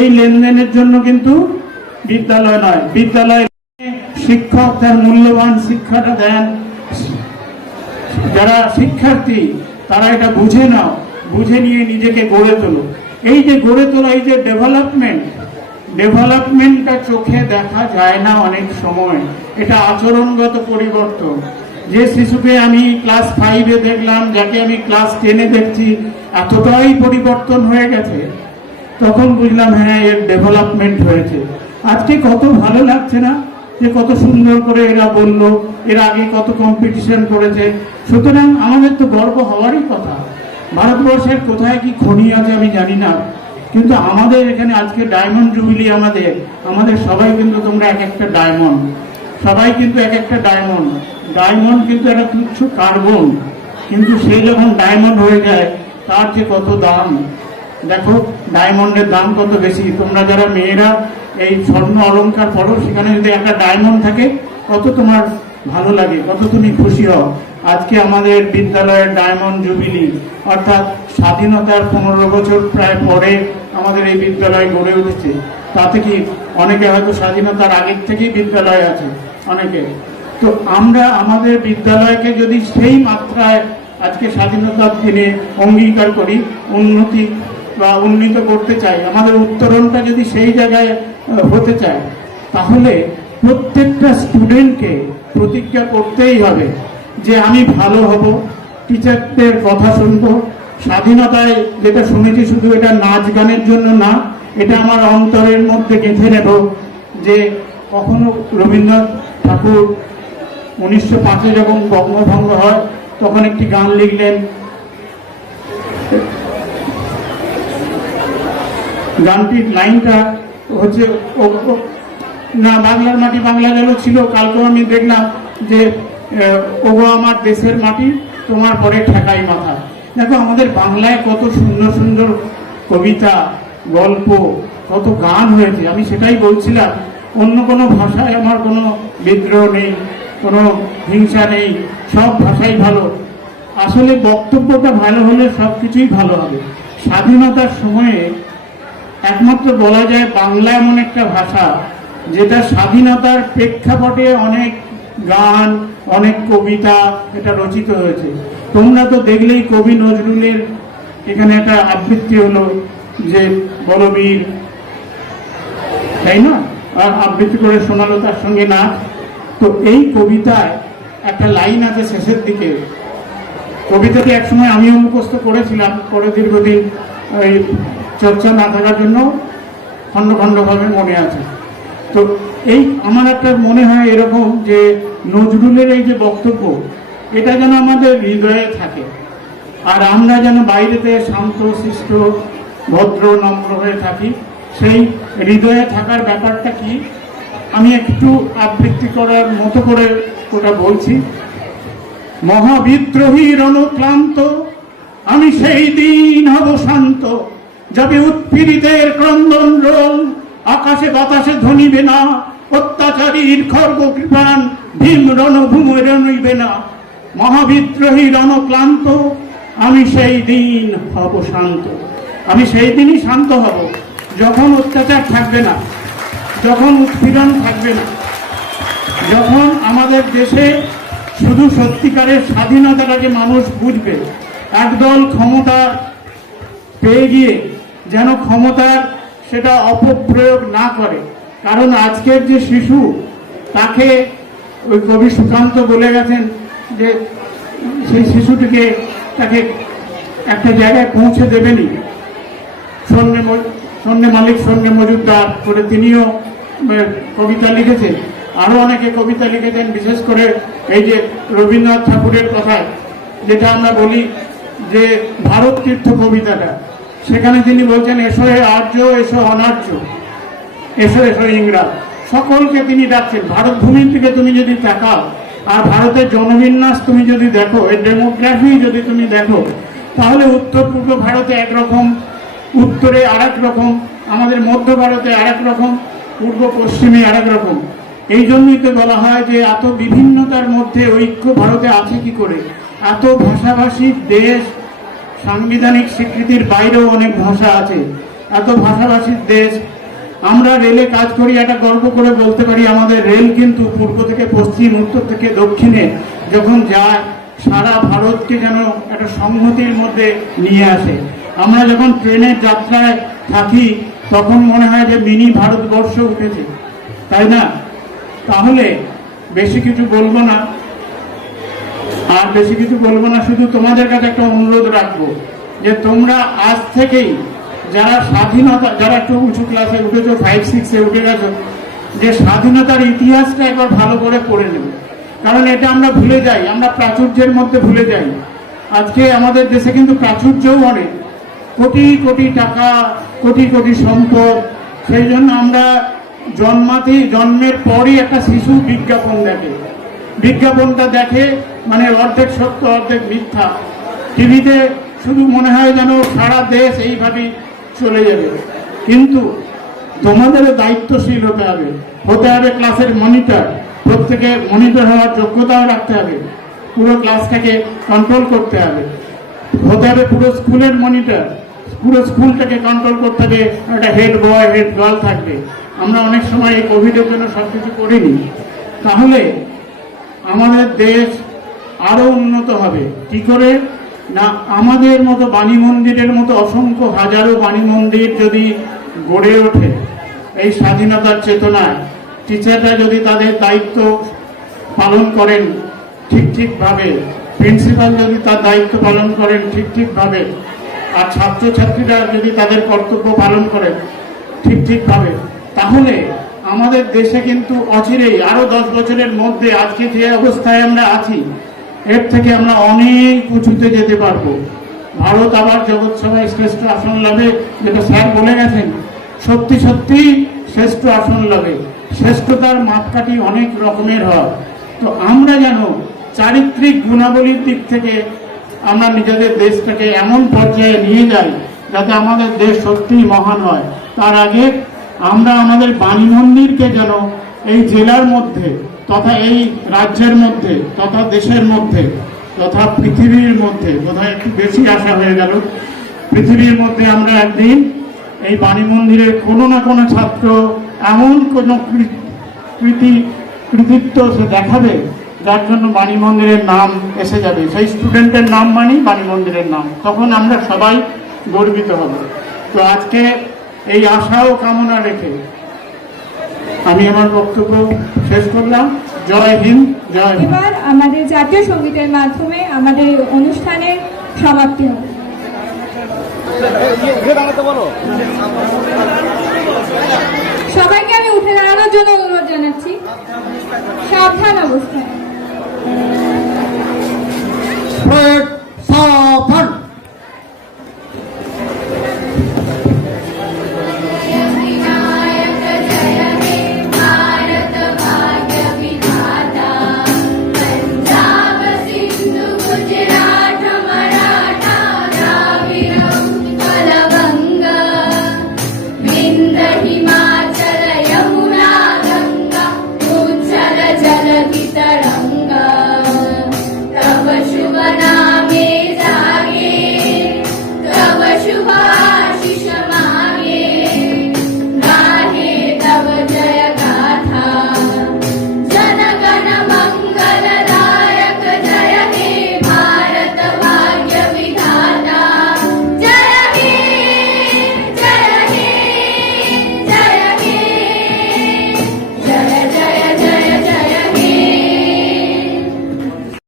এই লেনদেনের জন্য কিন্তু বিদ্যালয় নয়। বিদ্যালয় শিক্ষক তার মূল্যবান শিক্ষাটা দেন। যারা শিক্ষার্থী তারা এটা বুঝে নাও, বুঝে নিয়ে নিজেকে গড়ে তোলো। এই যে গড়ে তোলা, এই যে ডেভেলপমেন্টটা চোখে দেখা যায় না অনেক সময়, এটা আচরণগত পরিবর্তন। যে শিশুকে আমি ক্লাস 5-এ দেখলাম, যাকে আমি ক্লাস 10-এ দেখছি, এতটাই পরিবর্তন হয়ে গেছে, তখন বুঝলাম হ্যাঁ এর ডেভেলপমেন্ট হয়েছে। আজকে কত ভালো লাগছে না যে কত সুন্দর করে এরা বললো, এর আগে কত কম্পিটিশন করেছে। সুতরাং আমাদের তো গর্ব হওয়ারই কথা। ভারতবর্ষের কোথায় কি খনি আছে আমি জানি না, কিন্তু আমাদের এখানে আজকে ডায়মন্ড জুবিলি। আমাদের সবাই কিন্তু তোমরা এক একটা ডায়মন্ড, সবাই কিন্তু এক একটা ডায়মন্ড। ডায়মন্ড কিন্তু একটা তুচ্ছ কার্বন, কিন্তু সে যখন ডায়মন্ড হয়ে যায় তার যে কত দাম। দেখো ডায়মন্ডের দাম কত বেশি। তোমরা যারা মেয়েরা এই স্বর্ণ অলংকার পরো, সেখানে যদি একটা ডায়মন্ড থাকে কত তোমার ভালো লাগে, কত তুমি খুশি হও। আজকে আমাদের বিদ্যালয়ের ডায়মন্ড জুবিলি, অর্থাৎ স্বাধীনতার 15 বছর প্রায় পরে আমাদের এই বিদ্যালয় গড়ে উঠেছে। তাতে কি অনেকে হয়তো স্বাধীনতার আগের থেকেই বিদ্যালয় আছে অনেকে। তো আমরা আমাদের বিদ্যালয়কে যদি সেই মাত্রায় আজকে স্বাধীনতার দিনে অঙ্গীকার করি, উন্নতি বা উন্নীত করতে চাই, আমাদের উত্তরণটা যদি সেই জায়গায় হতে চায়, তাহলে প্রত্যেকটা স্টুডেন্টকে প্রতিজ্ঞা করতেই হবে যে আমি ভালো হব, টিচারদের কথা শুনবো। স্বাধীনতায় যেটা শুনেছি শুধু এটা নাচ গানের জন্য না, এটা আমার অন্তরের মধ্যে গেঁথে নেব যে কখনো রবীন্দ্রনাথ ঠাকুর 1905-এ যখন বঙ্গভঙ্গ হয় তখন একটি গান লিখলেন। গানটির লাইনটা হচ্ছে না বাংলার মাটি বাংলা গেল ছিল, কালকেও আমি দেখলাম যে ওগো আমার দেশের মাটি তোমার পরে ঠেকাই মাথা। দেখো আমাদের বাংলায় কত সুন্দর সুন্দর কবিতা, গল্প, কত গান হয়েছে। আমি সেটাই বলছিলাম, অন্য কোনো ভাষায় আমার কোনো বিদ্রোহ নেই, কোনো হিংসা নেই, সব ভাষাই ভালো। আসলে বক্তব্যটা ভালো হলে সব কিছুই ভালো হবে। স্বাধীনতার সময়ে একমাত্র বলা যায় বাংলা এমন একটা ভাষা যেটা স্বাধীনতার প্রেক্ষাপটে অনেক গান, অনেক কবিতা এটা রচিত হয়েছে। তোমরা তো দেখলেই কবি নজরুলের এখানে একটা আবৃত্তি হলো যে বলবীর, তাই না? আর আবৃত্তি করে শোনালো তার সঙ্গে নাচ। তো এই কবিতায় একটা লাইন আছে শেষের দিকে, কবিতাটি একসময় আমিও মুখস্থ করেছিলাম, পরে দীর্ঘদিন এই চর্চা না থাকার জন্য খণ্ড খণ্ডভাবে মনে আছে। তো এই আমার একটা মনে হয় এরকম যে নজরুলের এই যে বক্তব্য, এটা যেন আমাদের হৃদয়ে থাকে, আর আমরা যেন বাইরেতে শান্ত শিষ্ট ভদ্র নম্র হয়ে থাকি। সেই হৃদয়ে থাকার ব্যাপারটা কি আমি একটু আবৃত্তি করার মতো করে ওটা বলছি। মহাবিদ্রোহী রণক্লান্ত আমি সেই দিন হব শান্ত, যাবে উৎপীড়িতের ক্রন্দন রোল, আকাশে বাতাসে ধ্বনিবে না, অত্যাচারীর খর্গ কৃপাণ ভীম রণভূমে রণইবে না। মহাবিদ্রোহী রণক্লান্ত আমি সেই দিন হব শান্ত। আমি সেই দিনই শান্ত হব যখন অত্যাচার থাকবে না, যখন উৎপীড়ন থাকবে না, যখন আমাদের দেশে শুধু সত্যিকারের স্বাধীনতাটাকে মানুষ বুঝবে। একদল ক্ষমতা পেয়ে গিয়ে যেন ক্ষমতার সেটা অপপ্রয়োগ না করে। কারণ আজকের যে শিশু, তাকে ওই কবি সুকান্ত বলে গেছেন যে সেই শিশুটিকে তাকে একটা জায়গায় পৌঁছে দেবেনি। সন্ধ্যে মালিক সন্ধ্যে মজুমদার করে তিনিও কবিতা লিখেছেন, আরো অনেকে কবিতা লিখেছেন, বিশেষ করে এই যে রবীন্দ্রনাথ ঠাকুরের কথায় যেটা আমরা বলি যে ভারত তীর্থ কবিতাটা, সেখানে তিনি বলছেন এসো হে আর্য, এসো অনার্য, এসো এসো ইংরাজ, সকলকে তিনি ডাকছেন। ভারত ভূমির দিকে তুমি যদি তাকাও আর ভারতের জনবিন্যাস তুমি যদি দেখো, এর ডেমোগ্রাফি যদি তুমি দেখো, তাহলে উত্তর পূর্ব ভারতে একরকম, উত্তরে আরেক রকম, আমাদের মধ্য ভারতে আরেক রকম, পূর্ব পশ্চিমে আরেক রকম। এই জন্যই তো বলা হয় যে এত বিভিন্নতার মধ্যে ঐক্য ভারতে আছে কি করে। এত ভাষাভাষীর দেশ, সাংবিধানিক স্বীকৃতির বাইরেও অনেক ভাষা আছে, এত ভাষাভাষীর দেশ। আমরা রেলে কাজ করি, একটা গর্ব করে বলতে পারি আমাদের রেল কিন্তু পূর্ব থেকে পশ্চিম, উত্তর থেকে দক্ষিণে যখন যায় সারা ভারতকে যেন একটা সংহতির মধ্যে নিয়ে আসে। আমরা যখন ট্রেনের যাত্রায় থাকি তখন মনে হয় যে মিনি ভারতবর্ষ উঠেছে, তাই না? তাহলে বেশি কিছু বলবো না, আর বেশি কিছু বলবো না, শুধু তোমাদের কাছে একটা অনুরোধ রাখবো যে তোমরা আজ থেকেই যারা স্বাধীনতা, যারা একটু উঁচু ক্লাসে উঠেছো, 5-6-এ উঠে গেছো, যে স্বাধীনতার ইতিহাসটা একবার ভালো করে পড়ে নেবে। কারণ এটা আমরা ভুলে যাই, আমরা প্রাচুর্যের মধ্যে ভুলে যাই। আজকে আমাদের দেশে কিন্তু প্রাচুর্যও অনেক, কোটি কোটি টাকা, কোটি কোটি সম্পদ। সেই জন্য আমরা জন্মের পরই একটা শিশু বিজ্ঞাপন দেখে, বিজ্ঞাপনটা দেখে মানে অর্ধেক সত্য অর্ধেক মিথ্যা। টিভিতে শুধু মনে হয় যেন সারা দেশ এইভাবেই চলে যাবে। কিন্তু তোমাদেরও দায়িত্বশীল হতে হবে, ক্লাসের মনিটর, প্রত্যেকে মনিটর হওয়ার যোগ্যতাও রাখতে হবে, পুরো ক্লাসটাকে কন্ট্রোল করতে হবে, হতে হবে পুরো স্কুলের মনিটর, পুরো স্কুলটাকে কন্ট্রোল করতে হবে। একটা হেড বয় হেড গার্ল থাকবে। আমরা অনেক সময় এই কোভিডের জন্য সবকিছু করিনি। তাহলে আমাদের দেশ আরো উন্নত হবে কি করে না, আমাদের মতো বাণী মন্দিরের মতো অসংখ্য হাজারো বাণী মন্দির যদি গড়ে ওঠে এই স্বাধীনতার চেতনায়, টিচাররা যদি তাদের দায়িত্ব পালন করেন ঠিকভাবে, প্রিন্সিপাল যদি তার দায়িত্ব পালন করেন ঠিকভাবে, আর ছাত্রছাত্রীরা যদি তাদের কর্তব্য পালন করেন ঠিকভাবে, তাহলে আমাদের দেশে কিন্তু অচিরেই আরো 10 বছরের মধ্যে আজকে যে অবস্থায় আমরা আছি এর থেকে আমরা অনেক উঁচুতে যেতে পারবো। ভারত আবার জগৎ সভায় শ্রেষ্ঠ আসন লাভে, যেটা স্যার বলে গেছেন, সত্যি সত্যি শ্রেষ্ঠ আসন লাভে। শ্রেষ্ঠতার মাপকাঠি অনেক রকমের হয়। তো আমরা যেন চারিত্রিক গুণাবলীর দিক থেকে আমরা নিজেদের দেশটাকে এমন পর্যায়ে নিয়ে যাই যাতে আমাদের দেশ সত্যিই মহান হয়। তার আগে আমরা আমাদের বাণী মন্দিরকে যেন এই জেলার মধ্যে তথা এই রাজ্যের মধ্যে তথা দেশের মধ্যে তথা পৃথিবীর মধ্যে, বোধহয় একটু বেশি আশা হয়ে গেল, পৃথিবীর মধ্যে আমরা একদিন এই বাণী মন্দিরের কোনো না কোনো ছাত্র এমন কোনো কৃতিত্ব সে দেখাবে যার জন্য বাণী মন্দিরের নাম এসে যাবে, সেই স্টুডেন্টের নাম মানেই বাণী মন্দিরের নাম, তখন আমরা সবাই গর্বিত হব। তো আজকে এই আশা ও কামনা রেখে আমি আমার বক্তব্য শেষ করলাম। জয় হিন্দ, জয় ভারত। এবার আমাদের জাতীয় সঙ্গীতের মাধ্যমে আমাদের এই অনুষ্ঠানের সমাপ্তি হবে। সবাইকে আমি উঠে দাঁড়ানোর জন্য অনুরোধ জানাচ্ছি। সাবধান অবস্থা।